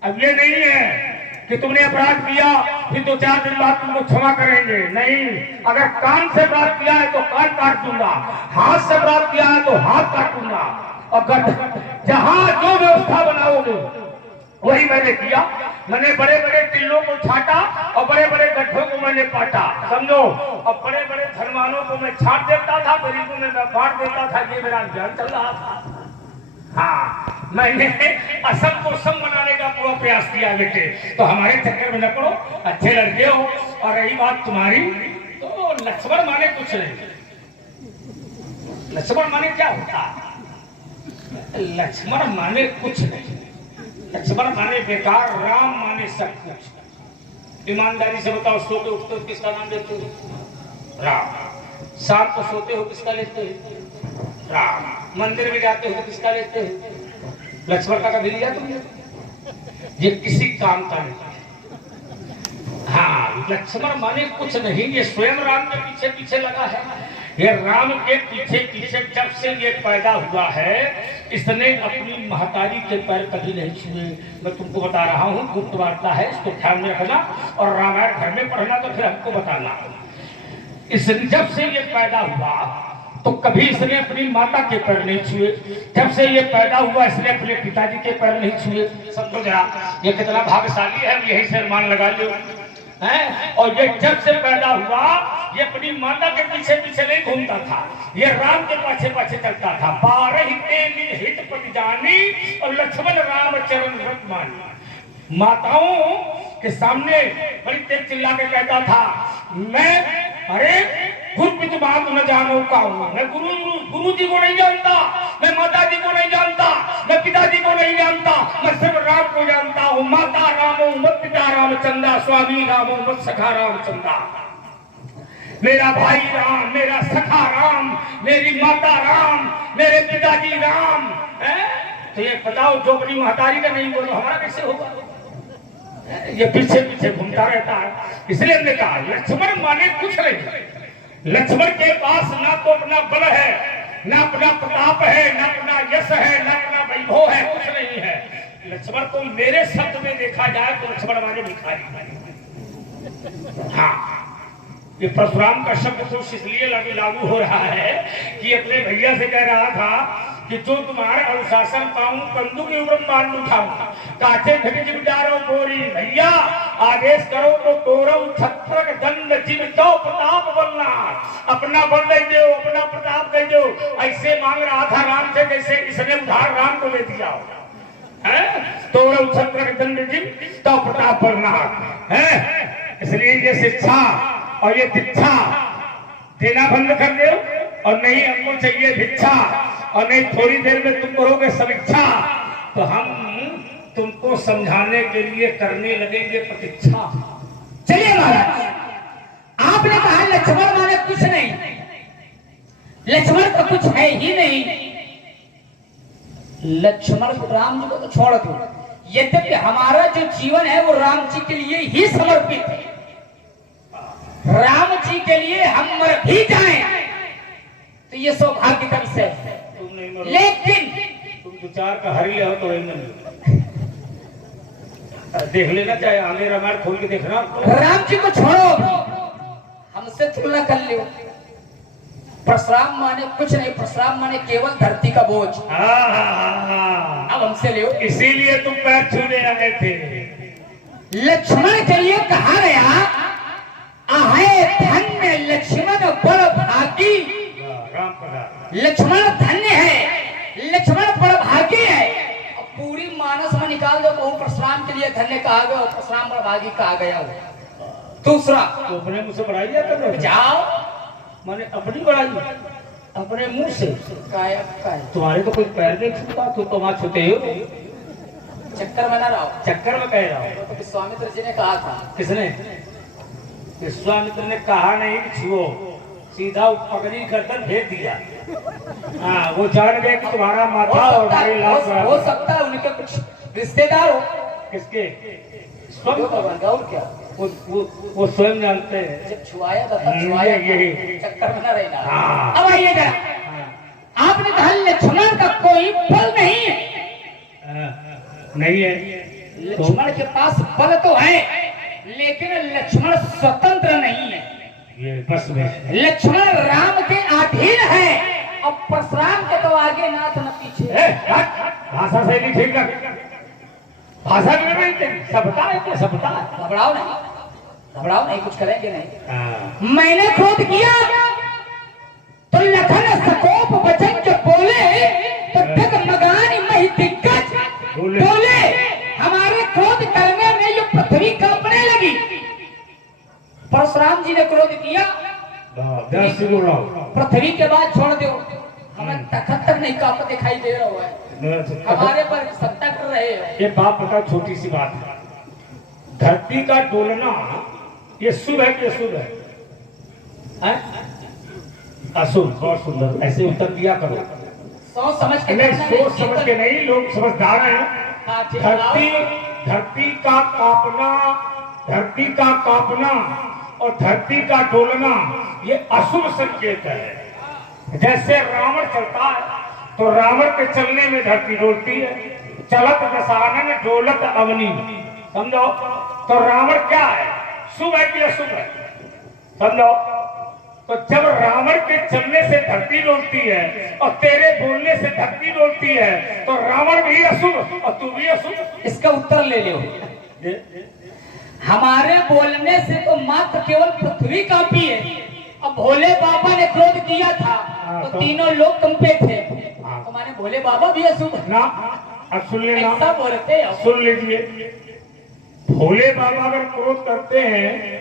अब ये नहीं है कि तुमने अपराध किया फिर 2-4 दिन बाद तुमको क्षमा करेंगे, नहीं। अगर कान से अपराध किया है तो कान काट दूंगा, हाथ से अपराध किया है तो हाथ काट दूंगा। और जहां जो व्यवस्था बनाओगे वही मैंने किया। मैंने बड़े बड़े टिल्लों को छाटा और बड़े बड़े गड्ढों को मैंने पाटा, समझो। और बड़े बड़े धनवानों को मैं छाट देता था, गरीबों में मैं बांट देता था। ये मेरा अभियान चल रहा था। हाँ, मैंने असम को सम बनाने का पूरा प्रयास किया बेटे। तो हमारे चक्कर में न पड़ो, अच्छे लड़के हो। और रही बात तुम्हारी, तो लक्ष्मण माने कुछ नहीं। लक्ष्मण माने क्या होता? लक्ष्मण माने कुछ नहीं। लक्ष्मण माने बेकार, राम माने सब कुछ। ईमानदारी से बताओ, सो के उठते हो किसका नाम लेते हो? राम। शाम को सोते हो किसका लेते हो? राम। मंदिर में जाते हो किसका लेते हो? लक्ष्मण का कभी लिया तुमने? ये किसी काम का नहीं। हाँ, लक्ष्मण माने कुछ नहीं, ये स्वयं राम के पीछे पीछे लगा है। ये राम के पीछे पीछे जब से ये पैदा हुआ है, इसने अपनी महतारी के पैर कभी नहीं छुए। मैं तुमको बता रहा हूँ, गुप्त वार्ता है, इसको ध्यान में रखना। और रामायण घर में पढ़ना तो फिर हमको बताना। इस जब से ये पैदा हुआ तो कभी इसने अपनी माता के पैर नहीं छुए। जब से ये पैदा हुआ इसने अपने पिताजी के पैर नहीं छुए। समझो जरा, ये कितना भाग्यशाली है, यही से अनुमान लगा लो हैं। और ये जब से पैदा हुआ ये अपनी माता के पीछे पीछे नहीं घूमता था, ये राम के पाछे पाछे चलता था। 12 हित पति जानी और लक्ष्मण राम चरण व्रत मानी। माताओं के सामने बड़ी तेज चिल्ला के कहता था, मैं अरे गुरु बात न जानो का हूँ। मैं गुरु जी को नहीं जानता, मैं माता जी को नहीं जानता, मैं पिताजी को नहीं जानता, मैं सिर्फ राम को जानता हूँ। माता रामो मत पिता रामचंद्रा, स्वामी रामो मत सखा रामचंद्रा। मेरा भाई राम, मेरा सखा राम, मेरी माता राम, मेरे पिताजी राम है। तो ये बताओ, जो अपनी महतारी का नहीं बोलो हमारा कैसे होगा? ये पीछे पीछे घूमता रहता है। इसलिए हमने कहा लक्ष्मण माने कुछ नहीं। लक्ष्मण के पास ना तो अपना बल है, ना अपना प्रताप है, ना अपना यश है, ना अपना वैभव है, कुछ नहीं है। लक्ष्मण को मेरे शब्द में देखा जाए तो लक्ष्मण माने भिखारी। हाँ, ये परशुराम का शब्द तो इसलिए लागू हो रहा है कि अपने भैया से कह रहा था कि जो तुम्हारे अनुशासन पाऊं कंदू के ऊपर मान उठाऊं, काचे घटी जिम डारो बोरी। भैया आदेश करो तो तोरव छत्रक दंड जिम तो प्रताप बोलना। अपना बल दे दो, अपना प्रताप दे दो। ऐसे मांग रहा था राम से जैसे इसने उधार राम को दे दिया है। तोरव छत्रक दंड जिम तो प्रताप बोलना है। इसलिए ये शिक्षा और ये दीक्षा देना बंद कर दो। और नहीं, हमको चाहिए भिक्षा। और नहीं, थोड़ी देर में तुम करोगे समीक्षा तो हम तुमको समझाने के लिए करने लगेंगे प्रतीक्षा। चलिए महाराज, आपने कहा लक्ष्मण माने कुछ नहीं, लक्ष्मण तो कुछ है ही नहीं। लक्ष्मण राम जी को तो छोड़ दो, यद्यपि हमारा जो जीवन है वो राम जी के लिए ही समर्पित है। राम जी के लिए हम मर भी जाएं तो ये सौभाग्य का विषय है। लेकिन तुम विचार का हरी हो तो देख लेना, चाहे आगे रामायण खोल के देखना। राम जी को छोड़ो, हमसे तुलना कर लो। परशुराम माने कुछ नहीं, परशुराम माने केवल धरती का बोझ। अब हमसे ले, इसीलिए तुम पैर छूने आए थे। लक्ष्मण के लिए कहा गया, आहे धन्य लक्ष्मण बड़ भागी। लक्ष्मण धन्य है, लक्ष्मण बड़ भागी है। अब पूरी मानस में निकाल दो, बहु परशुराम के लिए धन्य कहा गया और परशुराम बड़ भागी कहा गया। दूसरा तो अपने मुंह से बढ़ाई जाता जाओ, माने अपनी बढ़ाई अपने मुंह से। तुम्हारे तो कोई पैर नहीं छूता, तो तुम छूते हो। चक्कर में ना रहो, चक्कर में कह रहा हूँ। तो विश्वामित्र जी ने कहा था। किसने? विश्वामित्र ने कहा नहीं कि छुओ, सीधा पकड़ी करकर भेज दिया। हाँ, वो जान गए कि तुम्हारा माथा और हो सकता है उनके कुछ रिश्तेदार हो। किसके? स्वयं और क्या वो स्वयं जानते हैं। जब छुआया था तब छुआया, यही चक्कर में ना रहना। हाँ। अब आइए जरा, आपने कहा लक्ष्मण का कोई फल नहीं है। नहीं है। लक्ष्मण के पास बल तो है, लेकिन लक्ष्मण स्वतंत्र नहीं है। ये बस में लक्ष्मण राम के अधीन है। अब परशुराम के तो आगे नाथ न पीछे। भाषा शैली ठीक कर, भाषा में सबता है, सबता है। घबराओ नहीं, घबराओ नहीं, कुछ करेंगे नहीं। हाँ। मैंने क्रोध किया तो लखन सकोप वचन जो बोले तो डगमगानी मही दिग्गज बोले। हमारे क्रोध करने में ये पृथ्वी कांपने लगी। परशुराम जी ने क्रोध किया, पृथ्वी के बाद छोड़ दो, हमें तखत तक नहीं कांप दिखाई दे रहा है, हमारे पर सत्ता कर रहे हो। ये बात पता, छोटी सी बात है, धरती का डोलना ये शुभ है कि अशुभ है? अशुभ। बहुत सुंदर, ऐसे उत्तर दिया करो। सोच समझ के नहीं, सोच समझ के नहीं, लोग समझदार हैं। धरती का कांपना, धरती का कांपना और धरती का डोलना ये अशुभ संकेत है। जैसे रावण चलता है तो रावण के चलने में धरती डोलती है, चलत दशानन डोलत अवनी, समझो। तो रावण क्या है, शुभ है कि अशुभ है? समझो। तो जब रावण के चलने से धरती डोलती है और तेरे बोलने से धरती डोलती है, तो रावण भी अशुभ और तू भी अशुभ। इसका उत्तर ले लो। हमारे बोलने से तो मात्र केवल पृथ्वी कांपी है। अब भोले बाबा ने क्रोध किया था तो तीनों लोग कंपे थे। हमारे भोले बाबा भी अशुभ ना। अब सुन लेना, ऐसा बोलते हैं। सुन लीजिए, भोले बाबा अगर क्रोध करते हैं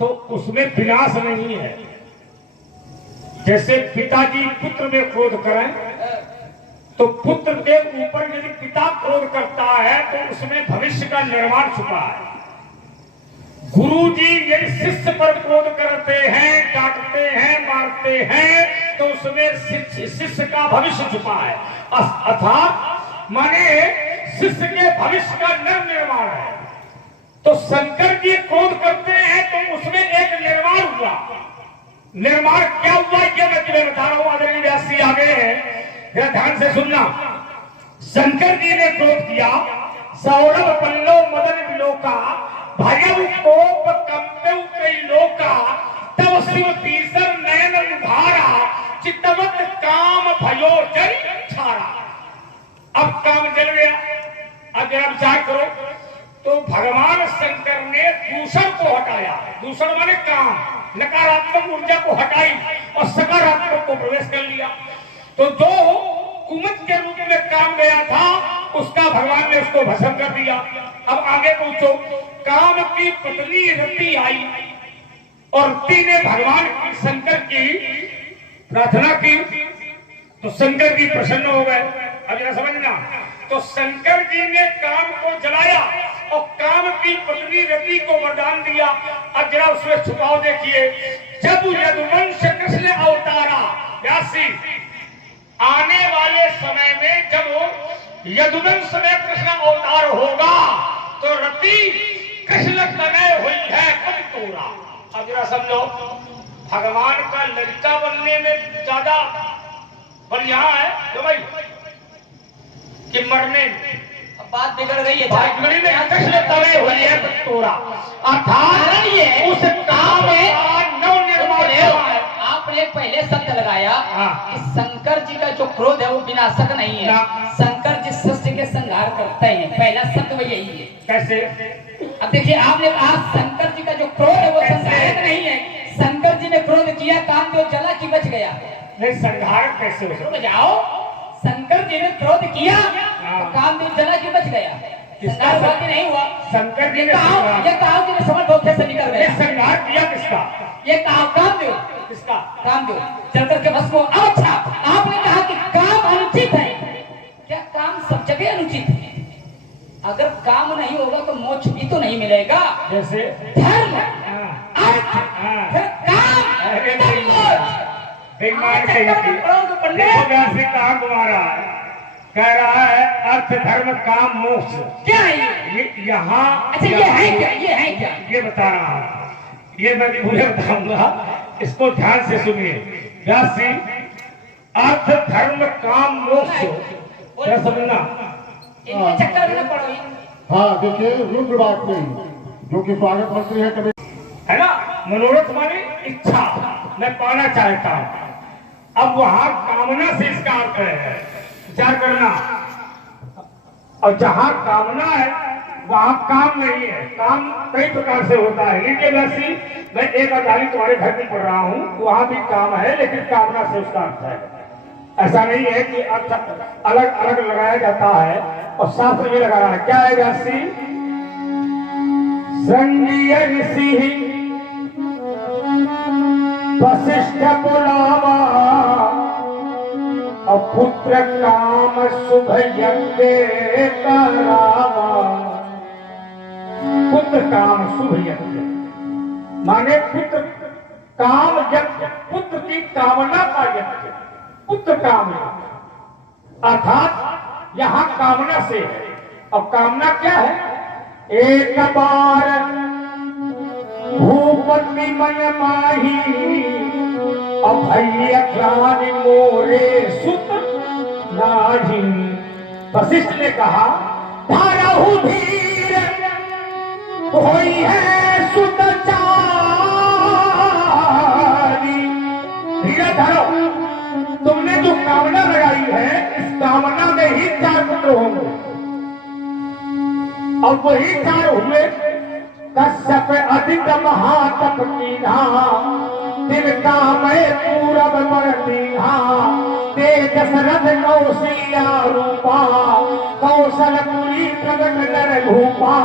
तो उसमें विनाश नहीं है। जैसे पिताजी पुत्र में क्रोध करें तो पुत्र के ऊपर यदि पिता क्रोध करता है तो उसमें भविष्य का निर्माण छुपा है। गुरुजी यदि शिष्य पर क्रोध करते हैं, डांटते हैं, मारते हैं, तो उसमें शिष्य का भविष्य छुपा है। अर्थात माने शिष्य के भविष्य का निर्माण है। तो शंकर जी क्रोध करते हैं तो उसमें एक निर्माण हुआ। निर्माण क्या हुआ ये मैं तुम्हें बता रहा हूं। आदरणीय व्यास जी आगे हैं, ध्यान से सुनना। शंकर जी ने क्रोध किया, सौरभ पल्लव मदन विलोका, भयउ कोप कंपेउ कई लोका, तब शिव तीसर नयन उधारा, चित्तवत काम भयो जल छारा। अब काम जल गया। अब जरा विचार करो, तो भगवान शंकर ने दूषण को हटाया। दूषण माने काम, नकारात्मक ऊर्जा को हटाई और सकारात्मक को प्रवेश कर लिया। तो जो कुमत के रूप में काम गया था उसका भगवान ने उसको भस्म कर दिया। अब आगे पूछो, काम की पत्नी रति आई और रति ने भगवान शंकर की प्रार्थना की तो शंकर जी प्रसन्न हो गए। अब जरा समझना, तो शंकर जी ने काम को जलाया और काम की पत्नी रति को वरदान दिया। अब जरा उसमें छुपाव देखिए। जब यदुवंश कृष्ण अवतारा, व्यासी आने वाले समय में जब यदुवंश में कृष्ण अवतार होगा तो रति कृष्ण तनय हुई है खुद तोरा। अब जरा समझो, भगवान का लड़का बनने में ज्यादा बल यहाँ है तो भाई कि मरने में। बात बिगड़ गई है। कृष्ण तनय हुई है खुद तोरा, अर्थात उस काम में नव निर्माण है। आपने पहले शब्द लगाया कि शंकर जी का जो क्रोध है वो विनाशक नहीं है। शंकर जी सृष्टि के संहार करते हैं, पहला शब्द वो यही है। कैसे? अब देखिए, आपने कहा शंकर जी का जो क्रोध है वो संहारक नहीं है। शंकर जी ने क्रोध किया, कामदेव जला कि बच गया? नहीं, संहारक कैसे हो सकता? जाओ, शंकर जी ने क्रोध किया तो कामदेव जला कि बच गया? संहार हुआ कि नहीं हुआ? शंकर जी ने कहा कि समझ धोखे से निकल गया। संहार किया किसका? ये कहा कामदेव। किसका? कामदेव चल करके भस्म हो। अच्छा, आपने कहा कि काम अनुचित है। क्या काम सब जगह अनुचित है? अगर काम नहीं होगा तो मोक्ष भी तो नहीं मिलेगा। जैसे धर्म, अर्थ, फिर काम, फिर मोक्ष। कहा घुमा रहा है, कह रहा है अर्थ धर्म काम मोक्ष। क्या है ये? यहाँ अच्छा, ये है क्या? ये है क्या? ये बता रहा हूँ, ये मैं पूरे बताऊंगा, इसको ध्यान से सुनिए। व्यास जी, अर्थ धर्म काम मोक्ष क्या समझना? इनके चक्कर में पड़ो। हाँ देखिए रुद्र बात नहीं, जो कि स्वागत मंत्री है कभी है ना, मनोरथ माने इच्छा, मैं पाना चाहता हूं। अब वहां कामना से इसका अर्थ है, विचार करना। और जहां कामना है वहां काम नहीं है। काम कई प्रकार से होता है। लीजिए वैसी मैं एक अदाली तुम्हारे घर में पढ़ रहा हूं, वहां भी काम है लेकिन कामना से उसका अर्थ है। ऐसा नहीं है कि अर्थ अलग अलग लगाया जाता है और शास्त्र में लगा रहा है। क्या है वैसी? संगीय ऋषि वशिष्ठ बुलावा और पुत्र काम शुभ यज्ञ करावा। पुत्र काम शुभ यज्ञ माने पुत्र काम यज्ञ, पुत्र की कामना का यज्ञ, पुत्र काम यज्ञ। अर्थात यहाँ कामना से है। और कामना क्या है? एक बार भूपति मन माही अभय ज्ञान मोरे सुत नाही। वशिष्ठ ने कहा धारहु धीर होई है सुत चारी। धीरे धरो, तुमने जो कामना लगाई है इस कामना में ही 4 पुत्र होंगे। और वही 4 हुए। कश्यप अधिक महातप कीन्हा, तिनका मैं पूरब पर दीन्हा। तेज दशरथ कौशल्या रूपा, कौशलपुरी प्रगट नर भूपा।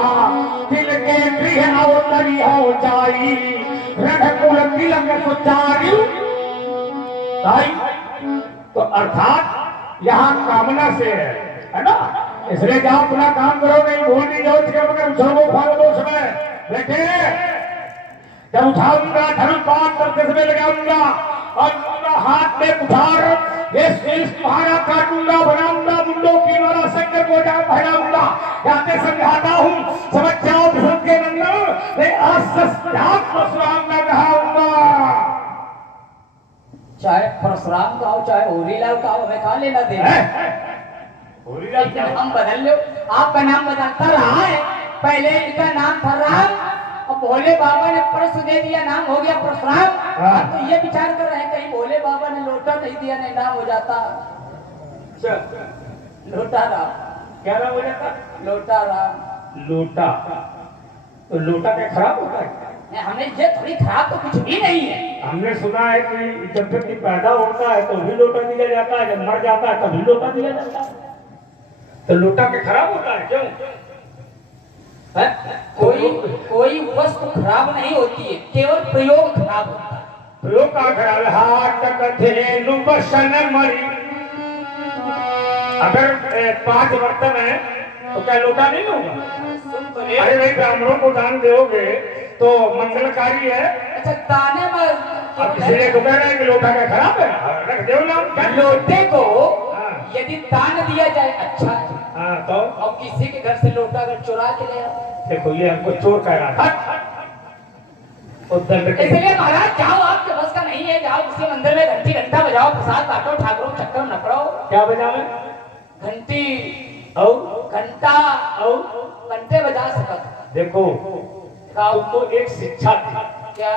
तिनके गृह अवतरी हो जाई, रघुकुल तिलक सुचारी। तो अर्थात यहाँ कामना से है ना। इसलिए जाओ अपना काम करो, नहीं भूल नहीं जाओ। मगर उछलो फाल दो समय बेटे, जब उठाऊंगा धनुष बाण करते समय लगाऊंगा और हाथ में कुठार ये शीश तुम्हारा काटूंगा, बनाऊंगा मुंडों की माला, शंकर को जा पहनाऊंगा। जाते समझाता हूँ, समझ जाओ विष्णु के नंदन, मैं असस्यात परशुराम का कहाऊंगा। चाहे परशुराम का हो चाहे होरीलाल का हो, हमें कहा लेना देना। नाम बदल लो, आपका नाम बदलता रहा है। पहले इनका नाम था राम और भोले बाबा ने परसु दे दिया, नाम हो गया परशुराम। तो ये विचार कर रहे हैं कहीं भोले बाबा ने लोटा नहीं दिया, नहीं नाम हो जाता लोटा राम। क्या नाम हो जाता? लोटा राम। लोटा? तो लोटा क्या खराब होता है? हमने ये थोड़ी खराब तो कुछ भी नहीं है। हमने सुना है कि जब व्यक्ति पैदा होता है तो भी लोटा दिया जाता है, जब मर जाता है तभी लोटा दिया जाता है। तो लोटा के खराब होता है क्यों? है? कोई वस्तु खराब नहीं होती है, केवल प्रयोग खराब होता है। प्रयोग का खराब है। हाथ कथेनु बसन मरी। अगर 5 बर्तन है तो क्या लोटा नहीं होगा? अरे भाई ब्राह्मणों को दान दोगे तो मंगलकारी है। अच्छा, दाने में अब इसलिए तो कह रहे हैं कि लोटा क्या खराब है? रख दो ना। लोटे को यदि दान दिया जाए अच्छा है। हाँ तो और किसी के घर से लोटा अगर चुरा के ले आओ, देखो ये हमको चोर कह रहा था। इसलिए महाराज जाओ, आपके बस का नहीं है। जाओ किसी मंदिर में घंटी घंटा बजाओ, प्रसाद बांटो, ठाकुरों चक्कर न पड़ो। क्या बजावे? घंटी और घंटा और घंटे बजा सकत। देखो तो एक शिक्षा थी। क्या?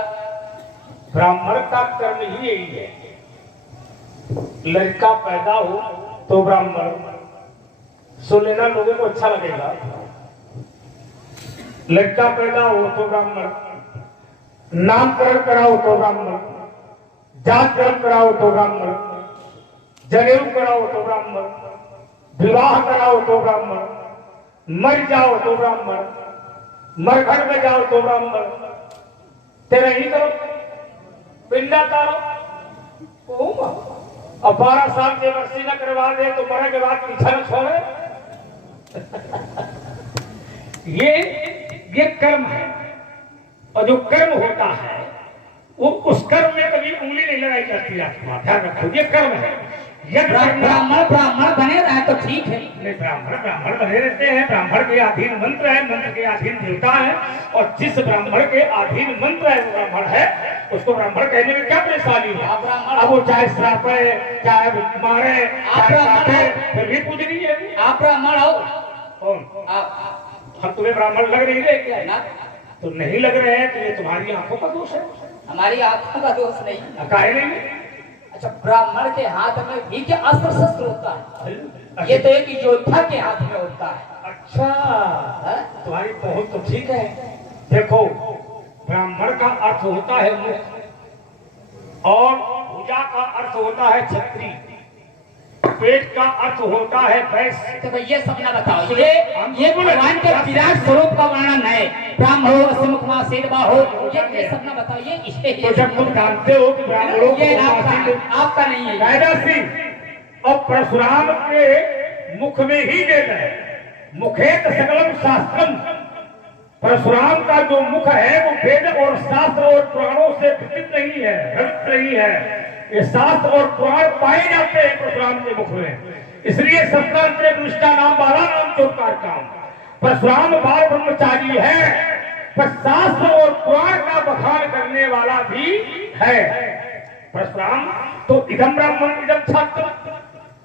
ब्राह्मण का कर्म ही यही है। लड़का पैदा हो तो ब्राह्मण, सो लेना लोगों को अच्छा लगेगा। लड़का पैदा हो तो ब्राह्मण, नामकरण कराओ तो ब्राह्मण, जात कर्म कराओ तो ब्राह्मण, जनेऊ कराओ तो ब्राह्मण, विवाह कराओ तो ब्राह्मण, मर जाओ तो ब्राह्मण, मरघट में जाओ तो ब्राह्मण। तेरे ही करो, पिंडा तारो और 12 साल के वर्षी न करवा दे तो मरने के बाद पीछा न छोड़े। ये कर्म है। और जो कर्म होता है वो उस कर्म में कभी उंगली नहीं लगाई जाती। आप ध्यान रखो, ये कर्म है। ब्राह्मण बने रहे तो ठीक है। नहीं, ब्राह्मण बने रहते हैं। ब्राह्मण के अधीन मंत्र है, मंत्र के अधीन देवता है। और जिस ब्राह्मण के अधीन मंत्र है वो ब्राह्मण है। उसको ब्राह्मण कहने में क्या परेशानी है? अब वो चाहे श्रापे, चाहे मारे, चाहे काटे, फिर भी पूजनीय है। आप ब्राह्मण हो? कौन? आप हम तुम्हें ब्राह्मण लग नहीं रहे क्या? ना, तो नहीं लग रहे हैं तो ये तुम्हारी आंखों का दोष है। हमारी आंखों का दोष नहीं। काहे नहीं? अच्छा, ब्राह्मण के हाथ में भी क्या अस्त्र शस्त्र होता है? ये तो एक योद्धा के हाथ में होता है। अच्छा, हाँ? तुम्हारी पहुंच तो ठीक है। देखो, ब्राह्मण का अर्थ होता है मुख, और भुजा का अर्थ होता है छत्री, पेट का अर्थ होता है वैश्य। तो ये सब ना बताओ, ये भगवान के विराट स्वरूप का वर्णन है। ब्राह्मणो असमुख सेदवा हो, ये सब ना बताओ। ये तो जब तुम जानते हो कि ब्राह्मणों ये को आपका नहीं है। रायदासी और परशुराम के मुख में ही वेद है। मुखेत सकलम शास्त्रम, परशुराम का जो मुख है वो वेद और शास्त्र और पुराणों से विकसित नहीं है, भ्रमित नहीं है। ये शास्त्र और पुराण पाए जाते हैं परशुराम के मुख में। इसलिए सत्य निष्ठा नाम वाला नाम चौकार काम। परशुराम बाल ब्रह्मचारी है, पर शास्त्र और पुराण का बखान करने वाला भी है। परशुराम तो इदम ब्राह्मण इदम छात्र,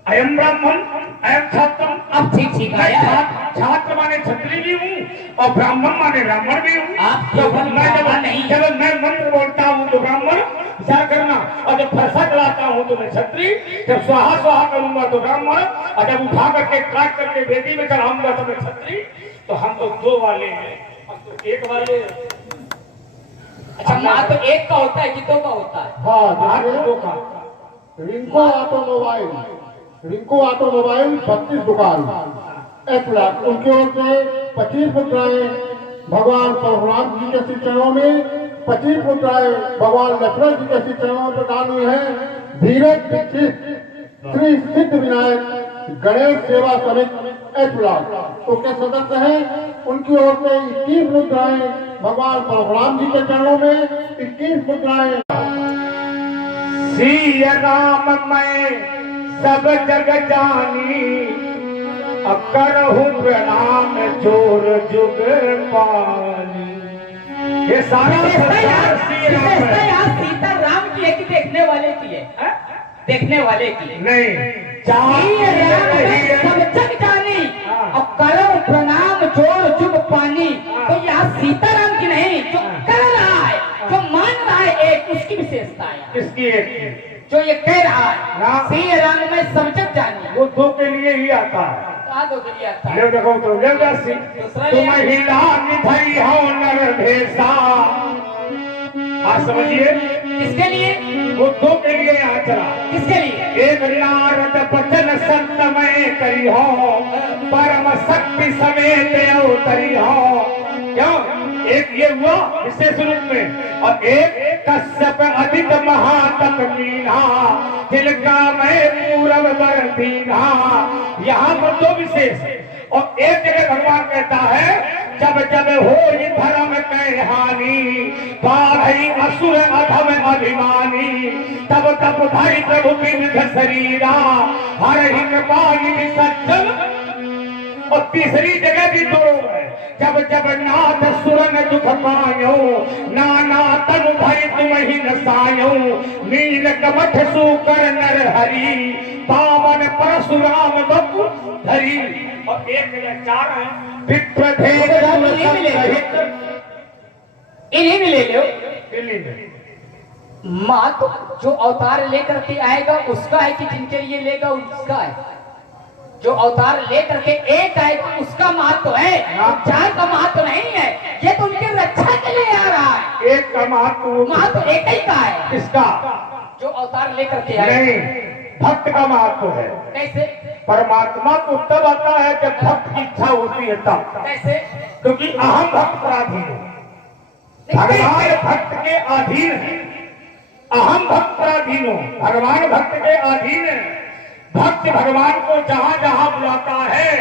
अयम ब्राह्मण अयम छात्र। अब ठीक आया। छात्र माने छत्री भी हूँ और ब्राह्मण माने ब्राह्मण भी हूँ। आप तो केवल मैं ब्राह्मण नहीं। जब मैं मंत्र बोलता हूँ तो ब्राह्मण विचार करना, और जब फरसा चलाता हूँ तो मैं छत्री, जब स्वाहा स्वाहा करूंगा तो ब्राह्मण, और जब उठा करके काट करके वेदी में चढ़ाऊंगा तो मैं छत्री। तो हम तो दो वाले हैं, हम तो एक वाले। अच्छा, माँ तो एक का होता है कि दो का होता है? हाँ, देखिए, दो का। रिंको ऑटोमोबाइल, रिंको ऑटोमोबाइल 32 दुकान 1 लाख, उनकी ओर से 25 मुद्राएं भगवान परशुराम जी के श्री चरणों में, 25 मुद्राएं भगवान लक्ष्मण जी के श्री चरणों में प्रदान हुई है। धीरज दीक्षित श्री सिद्ध विनायक गणेश सेवा समिति 1 लाख उसके सदस्य हैं। उनकी ओर से 21 मुद्राएं भगवान परशुराम जी के चरणों में, 21 मुद्राएं। सिय राम मैं सब जग जानी, करहूं प्रणाम जोर जुग पानी। ये सारा संसार सिय राम है। सीता राम की है कि देखने वाले की है? देखने वाले की नहीं, सिय राम मैं सब जग जानी और करो प्रणाम जोर जुग पानी। तो यहाँ सीताराम की नहीं, जो कर रहा है, जो मान रहा है, एक उसकी विशेषता है। किसकी एक? जो ये कह रहा है सिय राम में सब जग जानी, वो दो के लिए ही आता है। कहा दो के लिए आता है? ले देखो तो ले दासी, दूसरा तुम ले। महिला निधई हो नर भेसा। आज समझिए, किसके लिए? वो दो के लिए यहाँ चला। किसके लिए? एक नारद बचन संतमय करी हो, परम शक्ति समेत अवतरी हो। क्यों? एक ये हुआ विशेष रूप में, और एक कश्यप अधिक महातप मीना, तिलका मैं पूरब बर दीना। यहाँ पर दो विशेष, और एक जगह भगवान कहता है जब जब हो धर्म कै हानि, बाढ़ई असुर अधम अभिमानी, तब तब धरि प्रभु विविध शरीरा, हर ही कृपा निधि सज्जन। और तीसरी जगह भी दो है, जब जब नाथ सुरन दुख पायो, नाना तनु भय तुम ही नसायो, नील कमठ सुकर नर हरि, पावन परशुराम बपु धरी। और एक जगह 4 है, विप्रधेय इन्हीं में ले लो। में। माँ तो जो अवतार लेकर के आएगा उसका है कि जिनके लिए लेगा उसका है? जो अवतार लेकर के एक आएगा उसका महत्व है, 4 का महत्व नहीं है। ये तो उनके रक्षा के लिए आ रहा है। एक का महत्व एक ही का है। किसका? जो अवतार लेकर के आएगा। नहीं, भक्त का महत्व है। कैसे? परमात्मा तो तब आता है जब भक्त की इच्छा होती है तब। कैसे? क्योंकि अहम भक्त पराधीन है, भगवान भक्त के अधीन है। अहम भक्त पराधीन हो, भगवान भक्त के अधीन है। भक्त भगवान को जहां जहां बुलाता है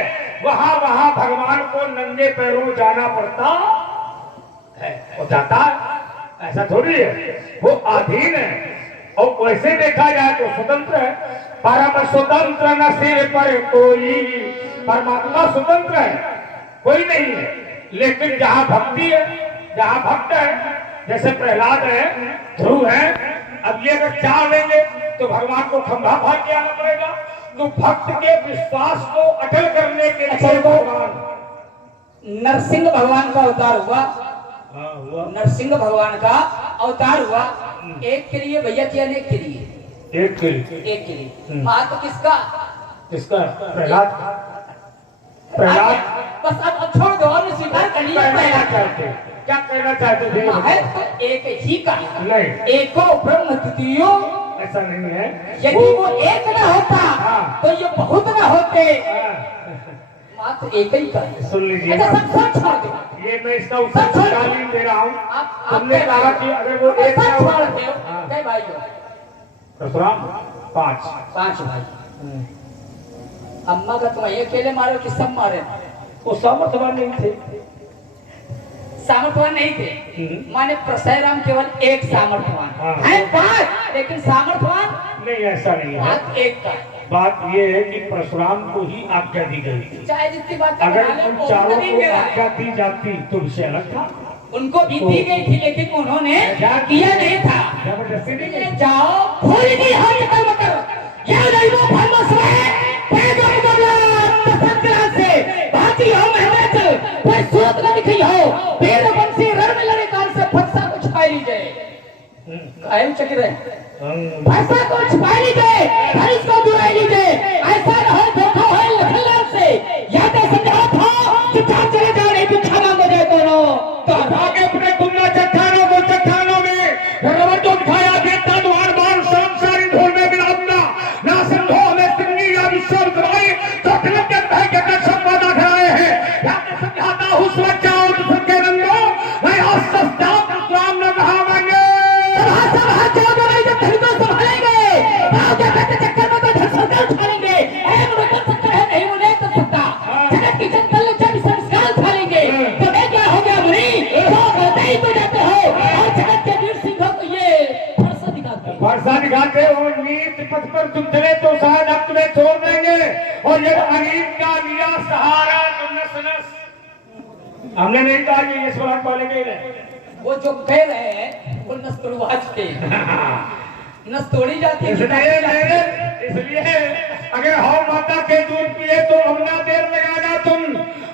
वहां वहां भगवान को नंगे पैरों जाना पड़ता है। वो जाता है, ऐसा थोड़ी है, वो अधीन है। और वैसे देखा जाए तो स्वतंत्र है, परम स्वतंत्र न सिर पर कोई। परमात्मा स्वतंत्र है, कोई नहीं है। लेकिन जहां भक्ति है, जहां भक्त है, जैसे प्रहलाद है, ध्रुव है, अब ये अगर चाह लेंगे तो भगवान को खंभा भाग के आना पड़ेगा। तो भक्त के विश्वास को अटल करने के लिए भगवान नरसिंह भगवान का अवतार हुआ। हाँ हुआ। नरसिंह भगवान का अवतार हुआ। एक के लिए भैया कि अनेक के लिए? एक के लिए। एक के लिए। महत्व किसका? इसका प्रहलाद। प्रहलाद बस अब छोड़ दो, अब स्वीकार कर लिया। कहना चाहते, क्या कहना चाहते थे? महत्व एक ही का नहीं, एको ब्रह्म द्वितीयो। ऐसा नहीं है। यदि वो एक न होता तो ये बहुत न होते। मात्र एक ही का है। सुन लीजिए, अच्छा सब छोड़ दो। ये मैं इसका उत्तर तालीम दे रहा हूँ। आप तुमने कहा कि अगर वो एक सब ना छोड़ होता। दो। कई भाई हो? परशुराम 5। 5 भाई। अम्मा का तुम अकेले मारे कि सब मारे? वो सामर्थ्यवान नहीं थे। सामर्थ्यवान नहीं थे माने परशुराम केवल एक सामर्थ्यवान है। 5 लेकिन सामर्थ्यवान नहीं, ऐसा नहीं है। बात एक का। बात ये है कि परशुराम को ही आज्ञा दी गई थी। चाहे जितनी बात अगर उन चारों को आज्ञा दी जाती तो विषय अलग था। उनको भी दी गई थी लेकिन उन्होंने किया नहीं था। जबरदस्ती नहीं गई। जाओ भूल नहीं हो निकल मकर या नहीं वो भरमसवाए पैदो मुकाबला से बाकी हो मेहनत कोई सूत न लिखी हो पेड़ बंसी रण में लड़े कान से फंसा को छुपा लीजिए। कायम चक्र है फंसा को छुपा लीजिए, हरीश को दुराई लीजिए। ऐसा न हो धोखा हो लखनलाल से या तो समझा था चुपचाप चले जाओ नहीं तो क्षमा हो जाए दोनों। तो आगे अपने गुमना चट्टानों को चट्टानों में रबर तो दिखाया देता तुम्हार बार शाम सारी धूल में मिलाऊंगा ना समझो हमें सिंगी या विश्व कराए तो तिलक के कह के कसम वादा कराए हैं। या तो समझाता हूँ स्वच्छ और सबके रंगो मैं आज सस्ता परशुराम न कहा मांगे चक्कर में तो संस्कार उठाएंगे। सकता है नहीं मुझे कर सकता जगत की जंगल जब संस्कार उठाएंगे तो मैं क्या हो गया मुनि नहीं तो जाते हो और जगत के वीर सिंह को ये वर्षा दिखाते हो नीत पथ पर तुम चले तो शायद अब तुम्हें छोड़ देंगे और ये अनीत का लिया सहारा तो नस नस। हमने नहीं कहा कि ये स्वराज वाले कह रहे, वो जो कह रहे हैं वो नस्तुरवाज के नस तोड़ी जाती है। इसलिए अगर हौ माता के दूध पिए तो अपना देर लगाना तुम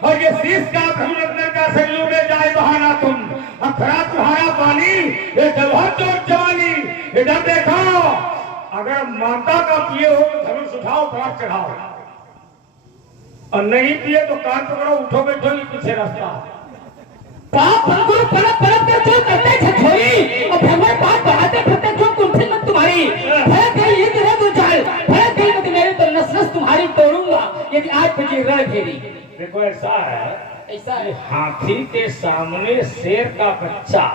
और ये शीश का भ्रमरत्न का सरयू में जाए बहाना तुम। अब खरा तुम्हारा पानी ये जवाहर जो जवानी इधर देखो। अगर माता का पिए हो तो धनुष उठाओ प्राप्त चढ़ाओ और नहीं पिए तो कान पकड़ो उठो बैठो ये पीछे रास्ता। पाप अंकुर पलट पलट कर जो करते छछोरी और भगवान बात बढ़ाते फिरते जो कुंठी मत तुम्हारी भय गई ये तेरे दो चाल भय गई मत मेरे तो नस नस तुम्हारी तोड़ूंगा यदि आज तुझे रण घेरी। देखो ऐसा है, ऐसा है हाथी के सामने शेर का बच्चा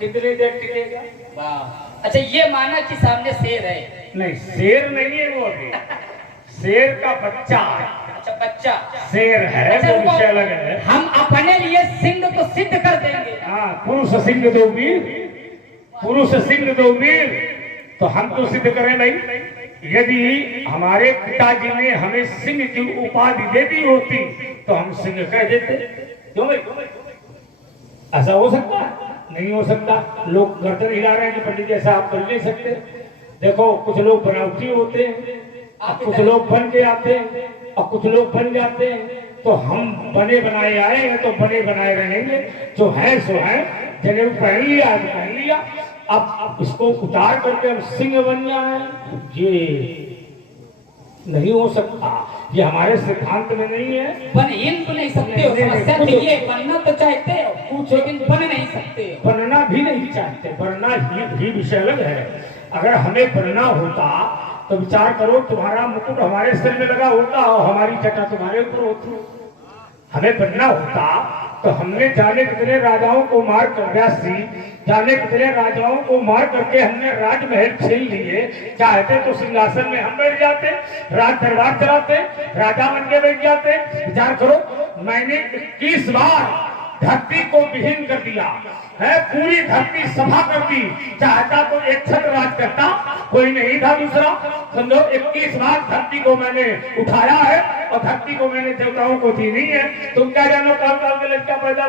कितनी देर टिकेगा? वाह। अच्छा ये माना कि सामने शेर है? नहीं शेर नहीं है वो अभी शेर का बच्चा। अच्छा बच्चा शेर है। अच्छा, वो विषय अलग है। हम अपने लिए सिंह तो सिद्ध कर देंगे। हाँ पुरुष सिंह दो वीर, पुरुष सिंह दो वीर तो हम तो सिद्ध करें नहीं। यदि हमारे पिताजी ने हमें सिंह की उपाधि दे दी होती तो हम सिंह कह देते। क्यों भाई? ऐसा हो सकता है? नहीं हो सकता। लोग गर्दन हिला रहे हैं कि पंडित जैसा आप कर नहीं सकते। देखो कुछ लोग बनावटी होते हैं और कुछ लोग बन के आते हैं और कुछ लोग बन जाते हैं। तो हम बने बनाए आए हैं तो बने बनाए रहेंगे। जो है सो है, जनेऊ पहन लिया है तो पहन लिया। अब इसको उतार करके हम सिंह बन जाए ये नहीं हो सकता। ये हमारे सिद्धांत में नहीं है। बन हिंद तो नहीं सकते हो। समस्या तो ये बनना तो चाहते हो कुछ लेकिन बन नहीं सकते हो। बनना भी नहीं चाहते। बनना ही विषय अलग है। अगर हमें बनना होता तो विचार करो तुम्हारा मुकुट हमारे सिर में लगा होता और हमारी जटा तुम्हारे ऊपर होती। हमें बनना होता तो हमने जाने कितने राजाओं को मार कर व्यासी जाने कितने राजाओं को मार करके हमने राजमहल छीन लिए। चाहते तो सिंहासन में हम बैठ जाते, राज दरबार चलाते, राजा बन के बैठ जाते। विचार करो मैंने 21 बार धरती को विहीन कर दिया है, पूरी धरती सफा कर दी। चाहता तो एक छत्र राज करता, कोई नहीं था दूसरा। समझो 21 बार धरती को मैंने उठाया है और धरती को मैंने देवताओं को दी नहीं है। तुम क्या जानो काल काल के लड़का पैदा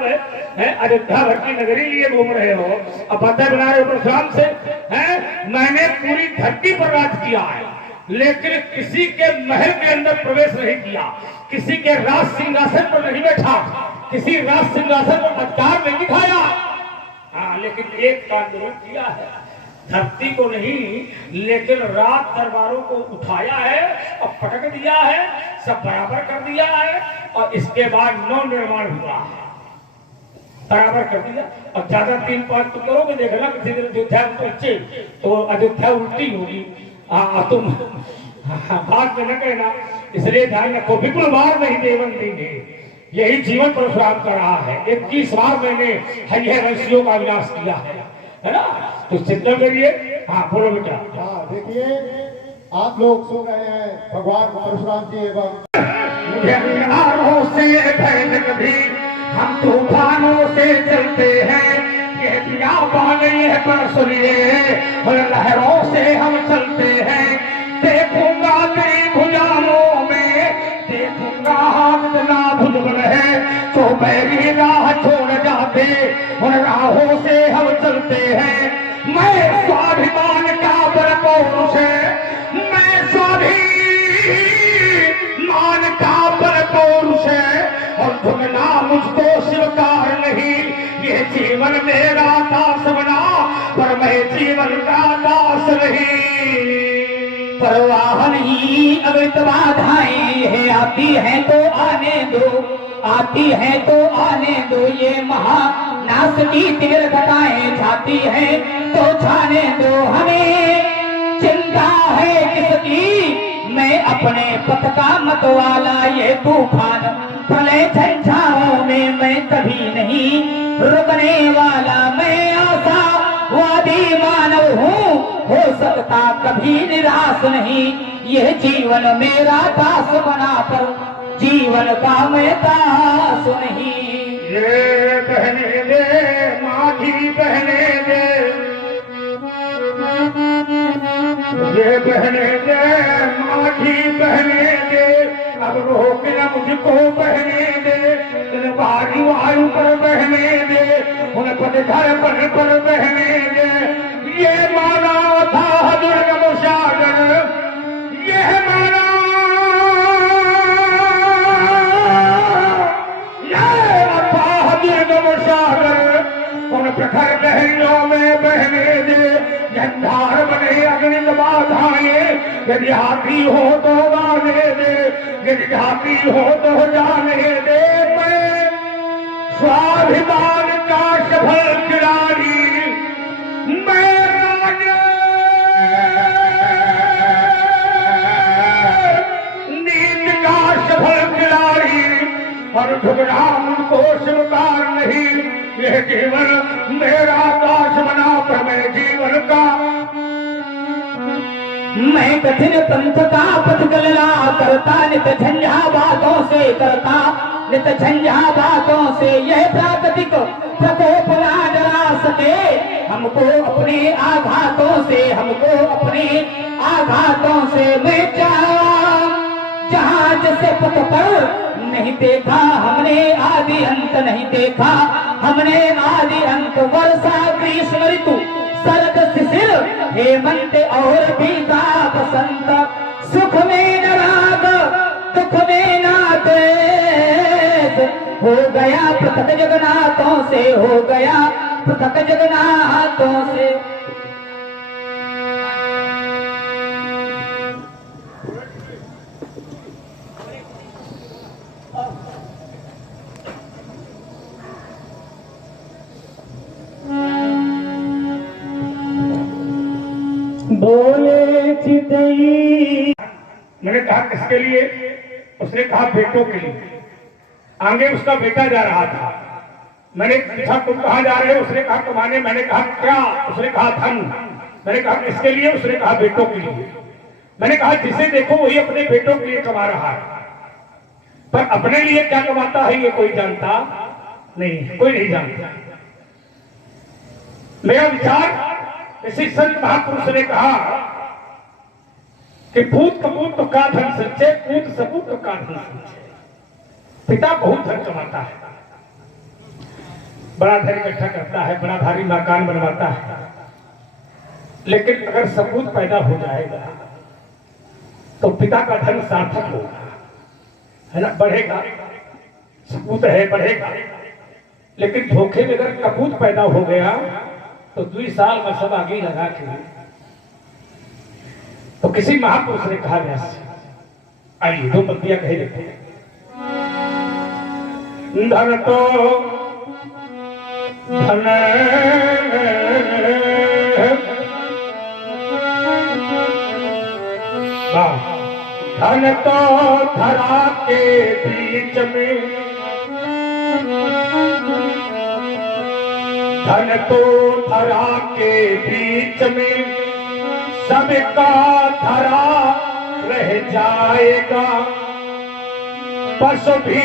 है अयोध्या भर की नगरी लिए घूम रहे हो अब पत्थर बना रहे हो परशुराम से है। मैंने पूरी धरती पर राज किया है लेकिन किसी के महल के अंदर प्रवेश नहीं किया, किसी के राज सिंहासन पर नहीं बैठा, किसी राज सिंहासन पर अधिकार नहीं दिखाया। हाँ, लेकिन एक काम जरूर किया है, धरती को नहीं लेकिन रात दरबारों को उठाया है और पटक दिया है, सब बराबर कर दिया है। और इसके बाद नव निर्माण हुआ है, बराबर कर दिया। और ज्यादा 3-5 तो करोगे, देखना किसी दिन अयोध्या में पहुंचे तो अयोध्या उल्टी होगी। तुम बात में न कहना, इसलिए ध्यान रखो, विपुल बार नहीं देवन देंगे। यही जीवन परशुराम कर रहा है। 21 बार मैंने हरिहर ऋषियों का विनाश किया है ना। तो चिंता करिए। हाँ बोलो बेटा। हाँ देखिए, आप लोग सो गए हैं, भगवान परशुराम जी एवं से कभी हम तूफानों से चलते हैं, ये बियाबान है पर सुनिए, लहरों से हम चलते हैं। देखूंगा तेरी भुजाओं में, देखूंगा हाथ ना भुजबल है, तो बैरी राह छोड़ जाते, उन राहों से हम चलते हैं। मैं स्वाभिमान का बल पौरुष है, मैं स्वाभिमान का बल पौरुष है, और झुकना मुझको स्वीकार नहीं। ये जीवन मेरा दास बना, पर मैं जीवन का दास नहीं। परवाह नहीं अगर बाधाएं है, आती है तो आने दो, आती है तो आने दो। ये महानाश की तीव्र घटाएं छाती है तो छाने दो। हमें चिंता है किसकी, मैं अपने पथ का मतवाला। ये तूफान प्रलय झंझाओं में मैं कभी नहीं रुकने वाला। मैं आशावादी मानव हूँ, हो सकता कभी निराश नहीं। यह जीवन मेरा दास बना, पर जीवन का मैं दास नहीं। ये बहने दे माझी बहने दे, ये बहने दे माझी बहने दे, अब रोक न मुझको बहने दे। इन भारी वायु पर बहने दे, उन पतझड़ पर बहने दे। ये माना था दुर्गम सागर, यह माना उन प्रखर गहरियों में बहने दे। अंधार बने अग्नि बाधाएं, यदि हाथी हो तो गाने दे, यदि घाती हो तो जाने दे। मैं स्वाभिमान का सफल खिलाड़ी, मैं राजा नीति का सफल खिलाड़ी, और झुकना मुझको स्वीकार नहीं। यह जीवन मेरा दास बना, पर मैं जीवन का मैं कठिन पंथ का पथ गलना करता, नित झंझा बातों से करता, नित झंझा बातों से। यह प्राकृतिक प्रकोप ना डरा सके हमको अपने आघातों से, हमको अपने आघातों से। मैं जहाज से पथ पर नहीं देखा हमने, आदि अंत नहीं देखा हमने, आदि अंत। वर्षा ग्रीष्म ऋतु शरद शिशिर हेमंत और बीता बसंत। सुख में न राग, दुख में न द्वेष, हो गया पृथक जगन्नाथों से, हो गया पृथक जगन्नाथों से। बोले चितई। मैंने कहा किसके लिए? उसने कहा बेटों के लिए। आगे उसका बेटा जा रहा था। मैंने पूछा तुम कहाँ जा रहे हो? उसने कहा कमाने। मैंने कहा क्या? उसने कहा धन। मैंने कहा किसके लिए? उसने कहा बेटों के लिए। मैंने कहा जिसे देखो वही अपने बेटों के लिए कमा रहा है, पर अपने लिए क्या कमाता है ये कोई जानता नहीं, कोई नहीं जानता। मेरा विचार, इसी संत महापुरुष ने कहा कि पूत कपूत तो का धन संचय, पूत सपूत तो का धन संचय। पिता बहुत धन कमाता है, बड़ा धन इकट्ठा करता है, बड़ा भारी मकान बनवाता है, लेकिन अगर सपूत पैदा हो जाएगा तो पिता का धन सार्थक होगा, है ना, बढ़ेगा। सपूत है बढ़ेगा, लेकिन धोखे में अगर कपूत पैदा हो गया तो 2 साल में सब आगे लगा के। तो किसी महापुरुष ने कहा व्यास से, आइए 2 पंक्तियां कहे देते हैं। धन तो धन धन तो धरा के बीच में, धन तो धरा के बीच में सबका धरा रह जाएगा, पशु भी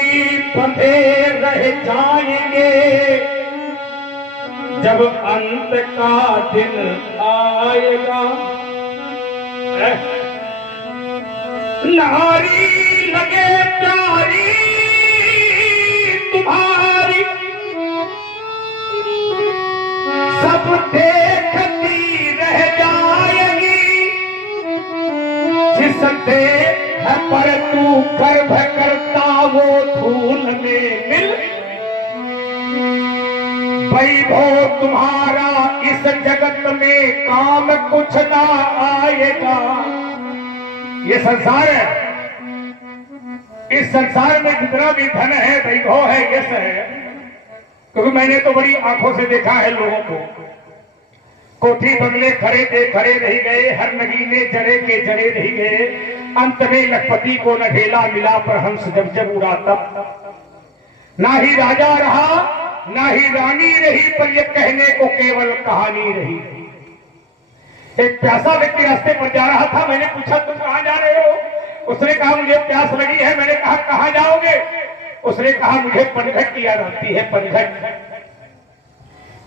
बंधे रह जाएंगे जब अंत का दिन आएगा। नारी लगे प्यारी तुम्हारी, सब देखती रह जाएगी, जिस देख पर तू गर्भ करता वो धूल में मिल, वैभव तुम्हारा इस जगत में काम कुछ ना आएगा। ये संसार है, इस संसार में जितना भी धन है, वैभव है, यश है, क्योंकि मैंने तो बड़ी आंखों से देखा है लोगों को, कोठी बंगले खड़े थे खड़े रह गए, हर नगीने जड़े के जड़े रह गए, अंत में लखपति को न ढेला मिला पर हंस जब जब उड़ा तब। ना ही राजा रहा ना ही रानी रही, पर यह कहने को केवल कहानी रही। एक प्यासा व्यक्ति रास्ते पर जा रहा था, मैंने पूछा तुम कहां जा रहे हो? उसने कहा मुझे प्यास लगी है। मैंने कहा कहां जाओगे? उसने कहा मुझे पनघट की याद आती है, पनघट।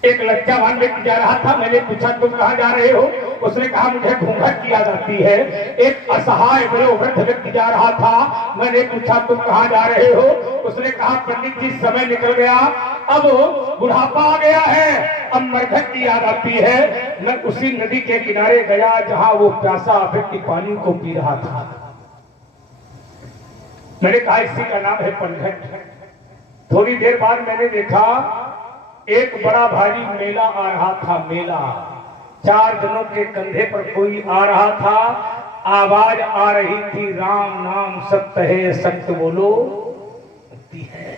एक लज्जावान व्यक्ति जा रहा था, मैंने पूछा तुम कहां जा रहे हो? उसने कहा मुझे घूंघट की याद आती है। एक असहाय वयोवृद्ध व्यक्ति जा रहा था, मैंने पूछा तुम कहां जा रहे हो? उसने कहा पंडित जी समय निकल गया, अब बुढ़ापा आ गया है, अब मरघट की याद आती है। मैं उसी नदी के किनारे गया जहां वो प्यासा व्यक्ति पानी को पी रहा था। मैंने कहा इसी का नाम है पनघट। थोड़ी देर बाद मैंने देखा एक बड़ा भारी मेला आ रहा था, मेला। 4 जनों के कंधे पर कोई आ रहा था, आवाज आ रही थी राम नाम सत्य है, सत्य बोलो मुक्ति है।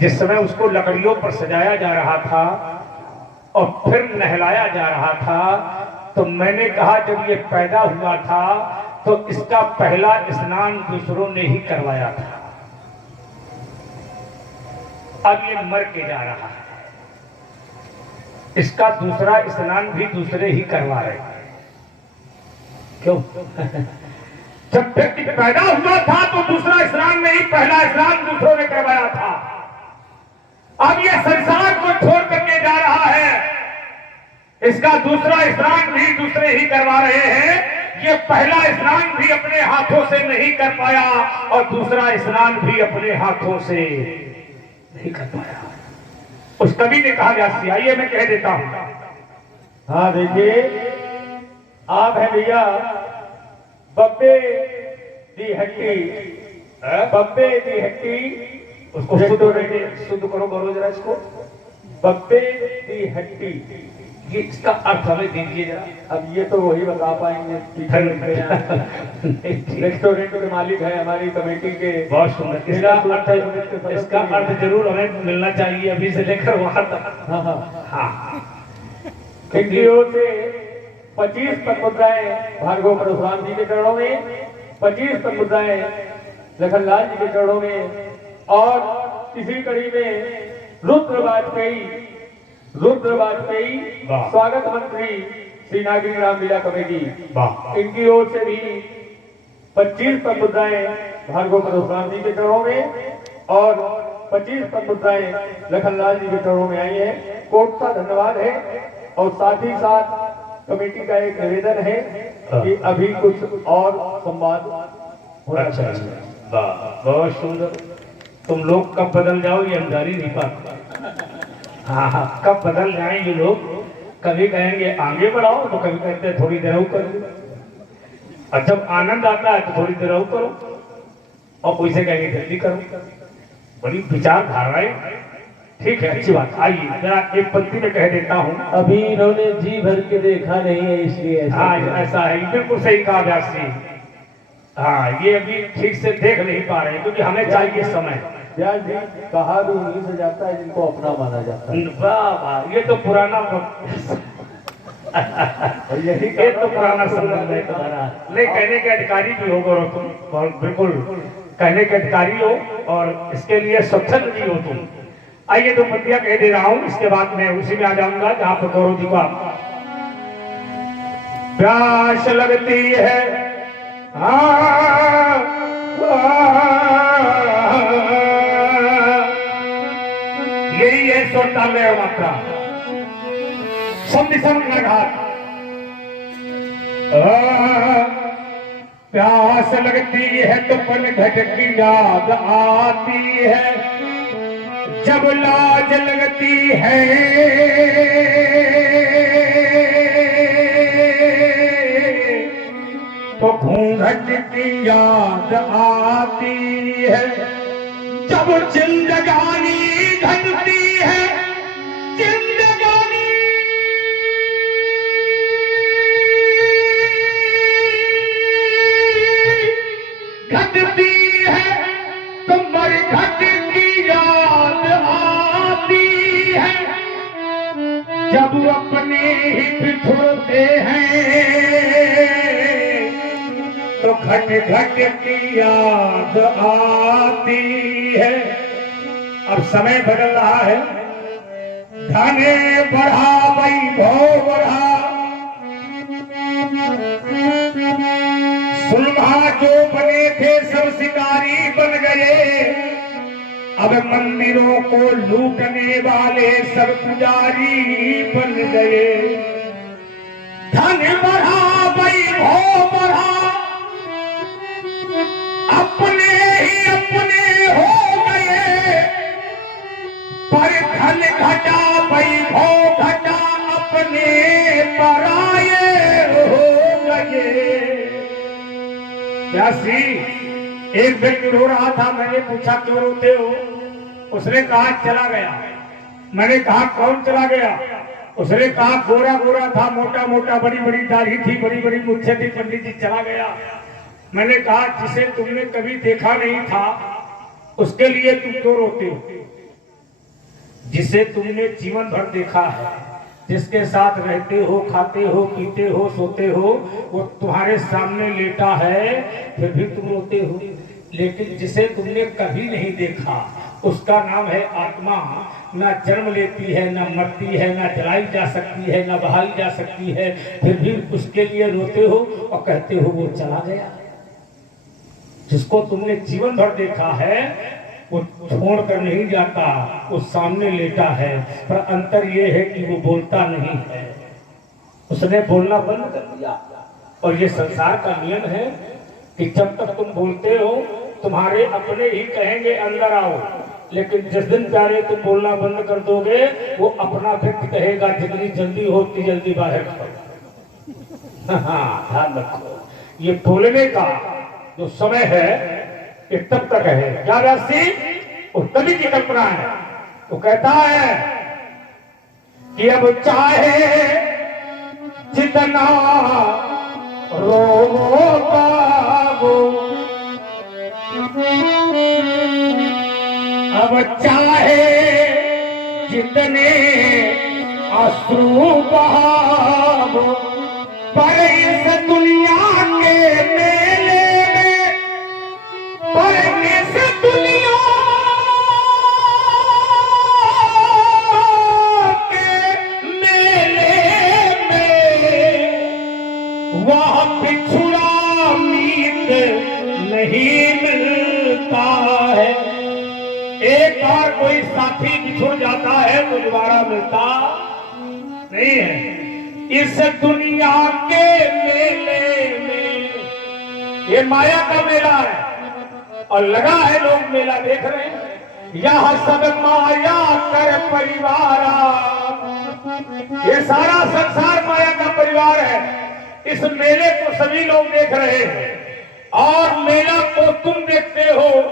जिस समय उसको लकड़ियों पर सजाया जा रहा था और फिर नहलाया जा रहा था, तो मैंने कहा जब ये पैदा हुआ था तो इसका पहला स्नान दूसरों ने ही करवाया था, अब ये मर के जा रहा है, इसका दूसरा स्नान भी दूसरे ही करवा रहे हैं। क्यों? जब व्यक्ति पैदा हुआ था तो दूसरा स्नान नहीं, पहला स्नान दूसरों ने करवाया था। अब ये संसार को छोड़ करके जा रहा है, इसका दूसरा स्नान भी दूसरे ही करवा रहे हैं। ये पहला स्नान भी अपने हाथों से नहीं कर पाया और दूसरा स्नान भी अपने हाथों से नहीं कर पाया। उस कवि ने कहा व्यास जी, आइए मैं कह देता हूं। हाँ देखिए, आप है भैया बब्बे दी हट्टी, बब्बे दी हट्टी। उसको शुद्ध करो, करो जरा इसको। बब्बे दी हट्टी, ये इसका अर्थ हमें दीजिए जरा। अब ये तो वही बता पाएंगे, रेस्टोरेंट के मालिक है हमारी कमेटी के। बहुत सुंदर। इसका अर्थ जरूर हमें मिलना चाहिए अभी से लेकर वहां तक। हाँ, इनकी ओर से 25 पदमुद्राएं भार्गव परशुराम जी के चरणों में, 25 पदमुद्राएं लखनलाल जी के चरणों में, और इसी कड़ी में रुद्र वाजपेयी स्वागत मंत्री श्री नागरिक रामलीला कमेटी, इनकी ओर से भी 25 पदमुद्राएं भार्गव परशुराम जी के चरणों में और 25 पदमुद्राएं लखनलाल जी के चरणों में आई है। कोट का धन्यवाद है। और साथ ही साथ कमेटी का एक निवेदन है कि अभी कुछ और संवाद होना चाहिए। बहुत सुंदर। तुम लोग कब बदल जाओ ये हम जारी नहीं पाते। हाँ, कब बदल जाएंगे लोग। कभी कहेंगे आगे बढ़ाओ तो कभी कहते हैं थोड़ी देर और करो, और जब आनंद आता है तो थोड़ी देर और करो। और कोई से कहेंगे जल्दी करो। बड़ी विचारधाराएं, ठीक है, अच्छी बात। आइए जरा एक पंक्ति में कह देता हूँ। अभी इन्होंने जी भर के देखा नहीं है इसलिए ऐसा हाँ कह रहे हैं। ऐसा है, बिल्कुल सही कहा व्यास जी। हाँ ये अभी ठीक से देख नहीं पा रहे हैं क्योंकि हमें चाहिए समय। व्यास जी कहा भी उन्हीं से जाता है जिनको अपना माना जाता है। वाह वाह, ये तो पुराना और यही ये तो पुराना संबंध है तुम्हारा। नहीं, कहने के अधिकारी भी हो गौरव तुम, बहुत बिल्कुल कहने के अधिकारी हो और इसके लिए स्वच्छंद भी हो तुम। आइए तो पंक्तियां कह दे रहा हूं, इसके बाद मैं उसी में आ जाऊंगा जहां पर गौरव जी को प्यास लगती है। यही है स्वतालय मात्रा घाट। प्यास लगती है तो पन घट की याद आती है, जब लाज लगती है तो घूंघट की याद आती है, जब जिंदगानी घटती है, जिंदगानी घटती है तो मरघट की याद आती है, जब अपने ही बिछुड़ते हैं तो घट घट की याद आती है। अब समय बदल रहा है, धने बढ़ा वैभव बढ़ा, सुलभा जो बने थे सब शिकारी बन गए, अब मंदिरों को लूटने वाले सब पुजारी बन गए। धन बढ़ा वैभव बढ़ा, अपने ही अपने हो गए, पर धन घटा वैभव घटा, अपने पराये हो गए। व्यासी, एक व्यक्ति रो रहा था, मैंने पूछा क्यों रोते हो? उसने कहा चला गया। मैंने कहा कौन चला गया? उसने कहा गोरा गोरा था, मोटा मोटा, बड़ी बड़ी दाढ़ी थी, बड़ी बड़ी मुच्छें थी, पंडित जी चला गया। मैंने कहा जिसे तुमने कभी देखा नहीं था उसके लिए तुम क्यों रोते हो? जिसे तुमने जीवन भर देखा है, जिसके साथ रहते हो, खाते हो, पीते हो, सोते हो, वो तुम्हारे सामने लेटा है, फिर भी तुम रोते हो। लेकिन जिसे तुमने कभी नहीं देखा उसका नाम है आत्मा, ना जन्म लेती है, ना मरती है, ना जलाई जा सकती है, ना बहाली जा सकती है, फिर भी उसके लिए रोते हो और कहते हो वो चला गया। जिसको तुमने जीवन भर देखा है वो छोड़ कर नहीं जाता, वो सामने लेटा है, पर अंतर ये है कि वो बोलता नहीं है। उसने बोलना बंद कर दिया। और ये संसार का नियम है कि जब तक तुम बोलते हो तुम्हारे अपने ही कहेंगे अंदर आओ, लेकिन जिस दिन प्यारे तुम बोलना बंद कर दोगे वो अपना व्यक्ति कहेगा जितनी जल्दी हो उतनी जल्दी बाहर खाओ। हाँ ध्यान रखो, ये बोलने का जो समय है ये तब तक है। क्या राशि वो कवि की कल्पना है, वो कहता है कि अब चाहे जितना रो पाओ, अब चाहे जितने अश्रु बहाओ, पर इस दुनिया के मेले में, पर इस दुनिया के मेले में वह बिछुड़ा मीत नहीं मिलता है। एक बार कोई साथी बिछुड़ जाता है तो दोबारा मिलता नहीं है। इस दुनिया के मेले में, ये माया का मेला है और लगा है, लोग मेला देख रहे हैं। यह सब माया कर परिवार, ये सारा संसार माया का परिवार है। इस मेले को सभी लोग देख रहे हैं और मेला को तुम देखते हो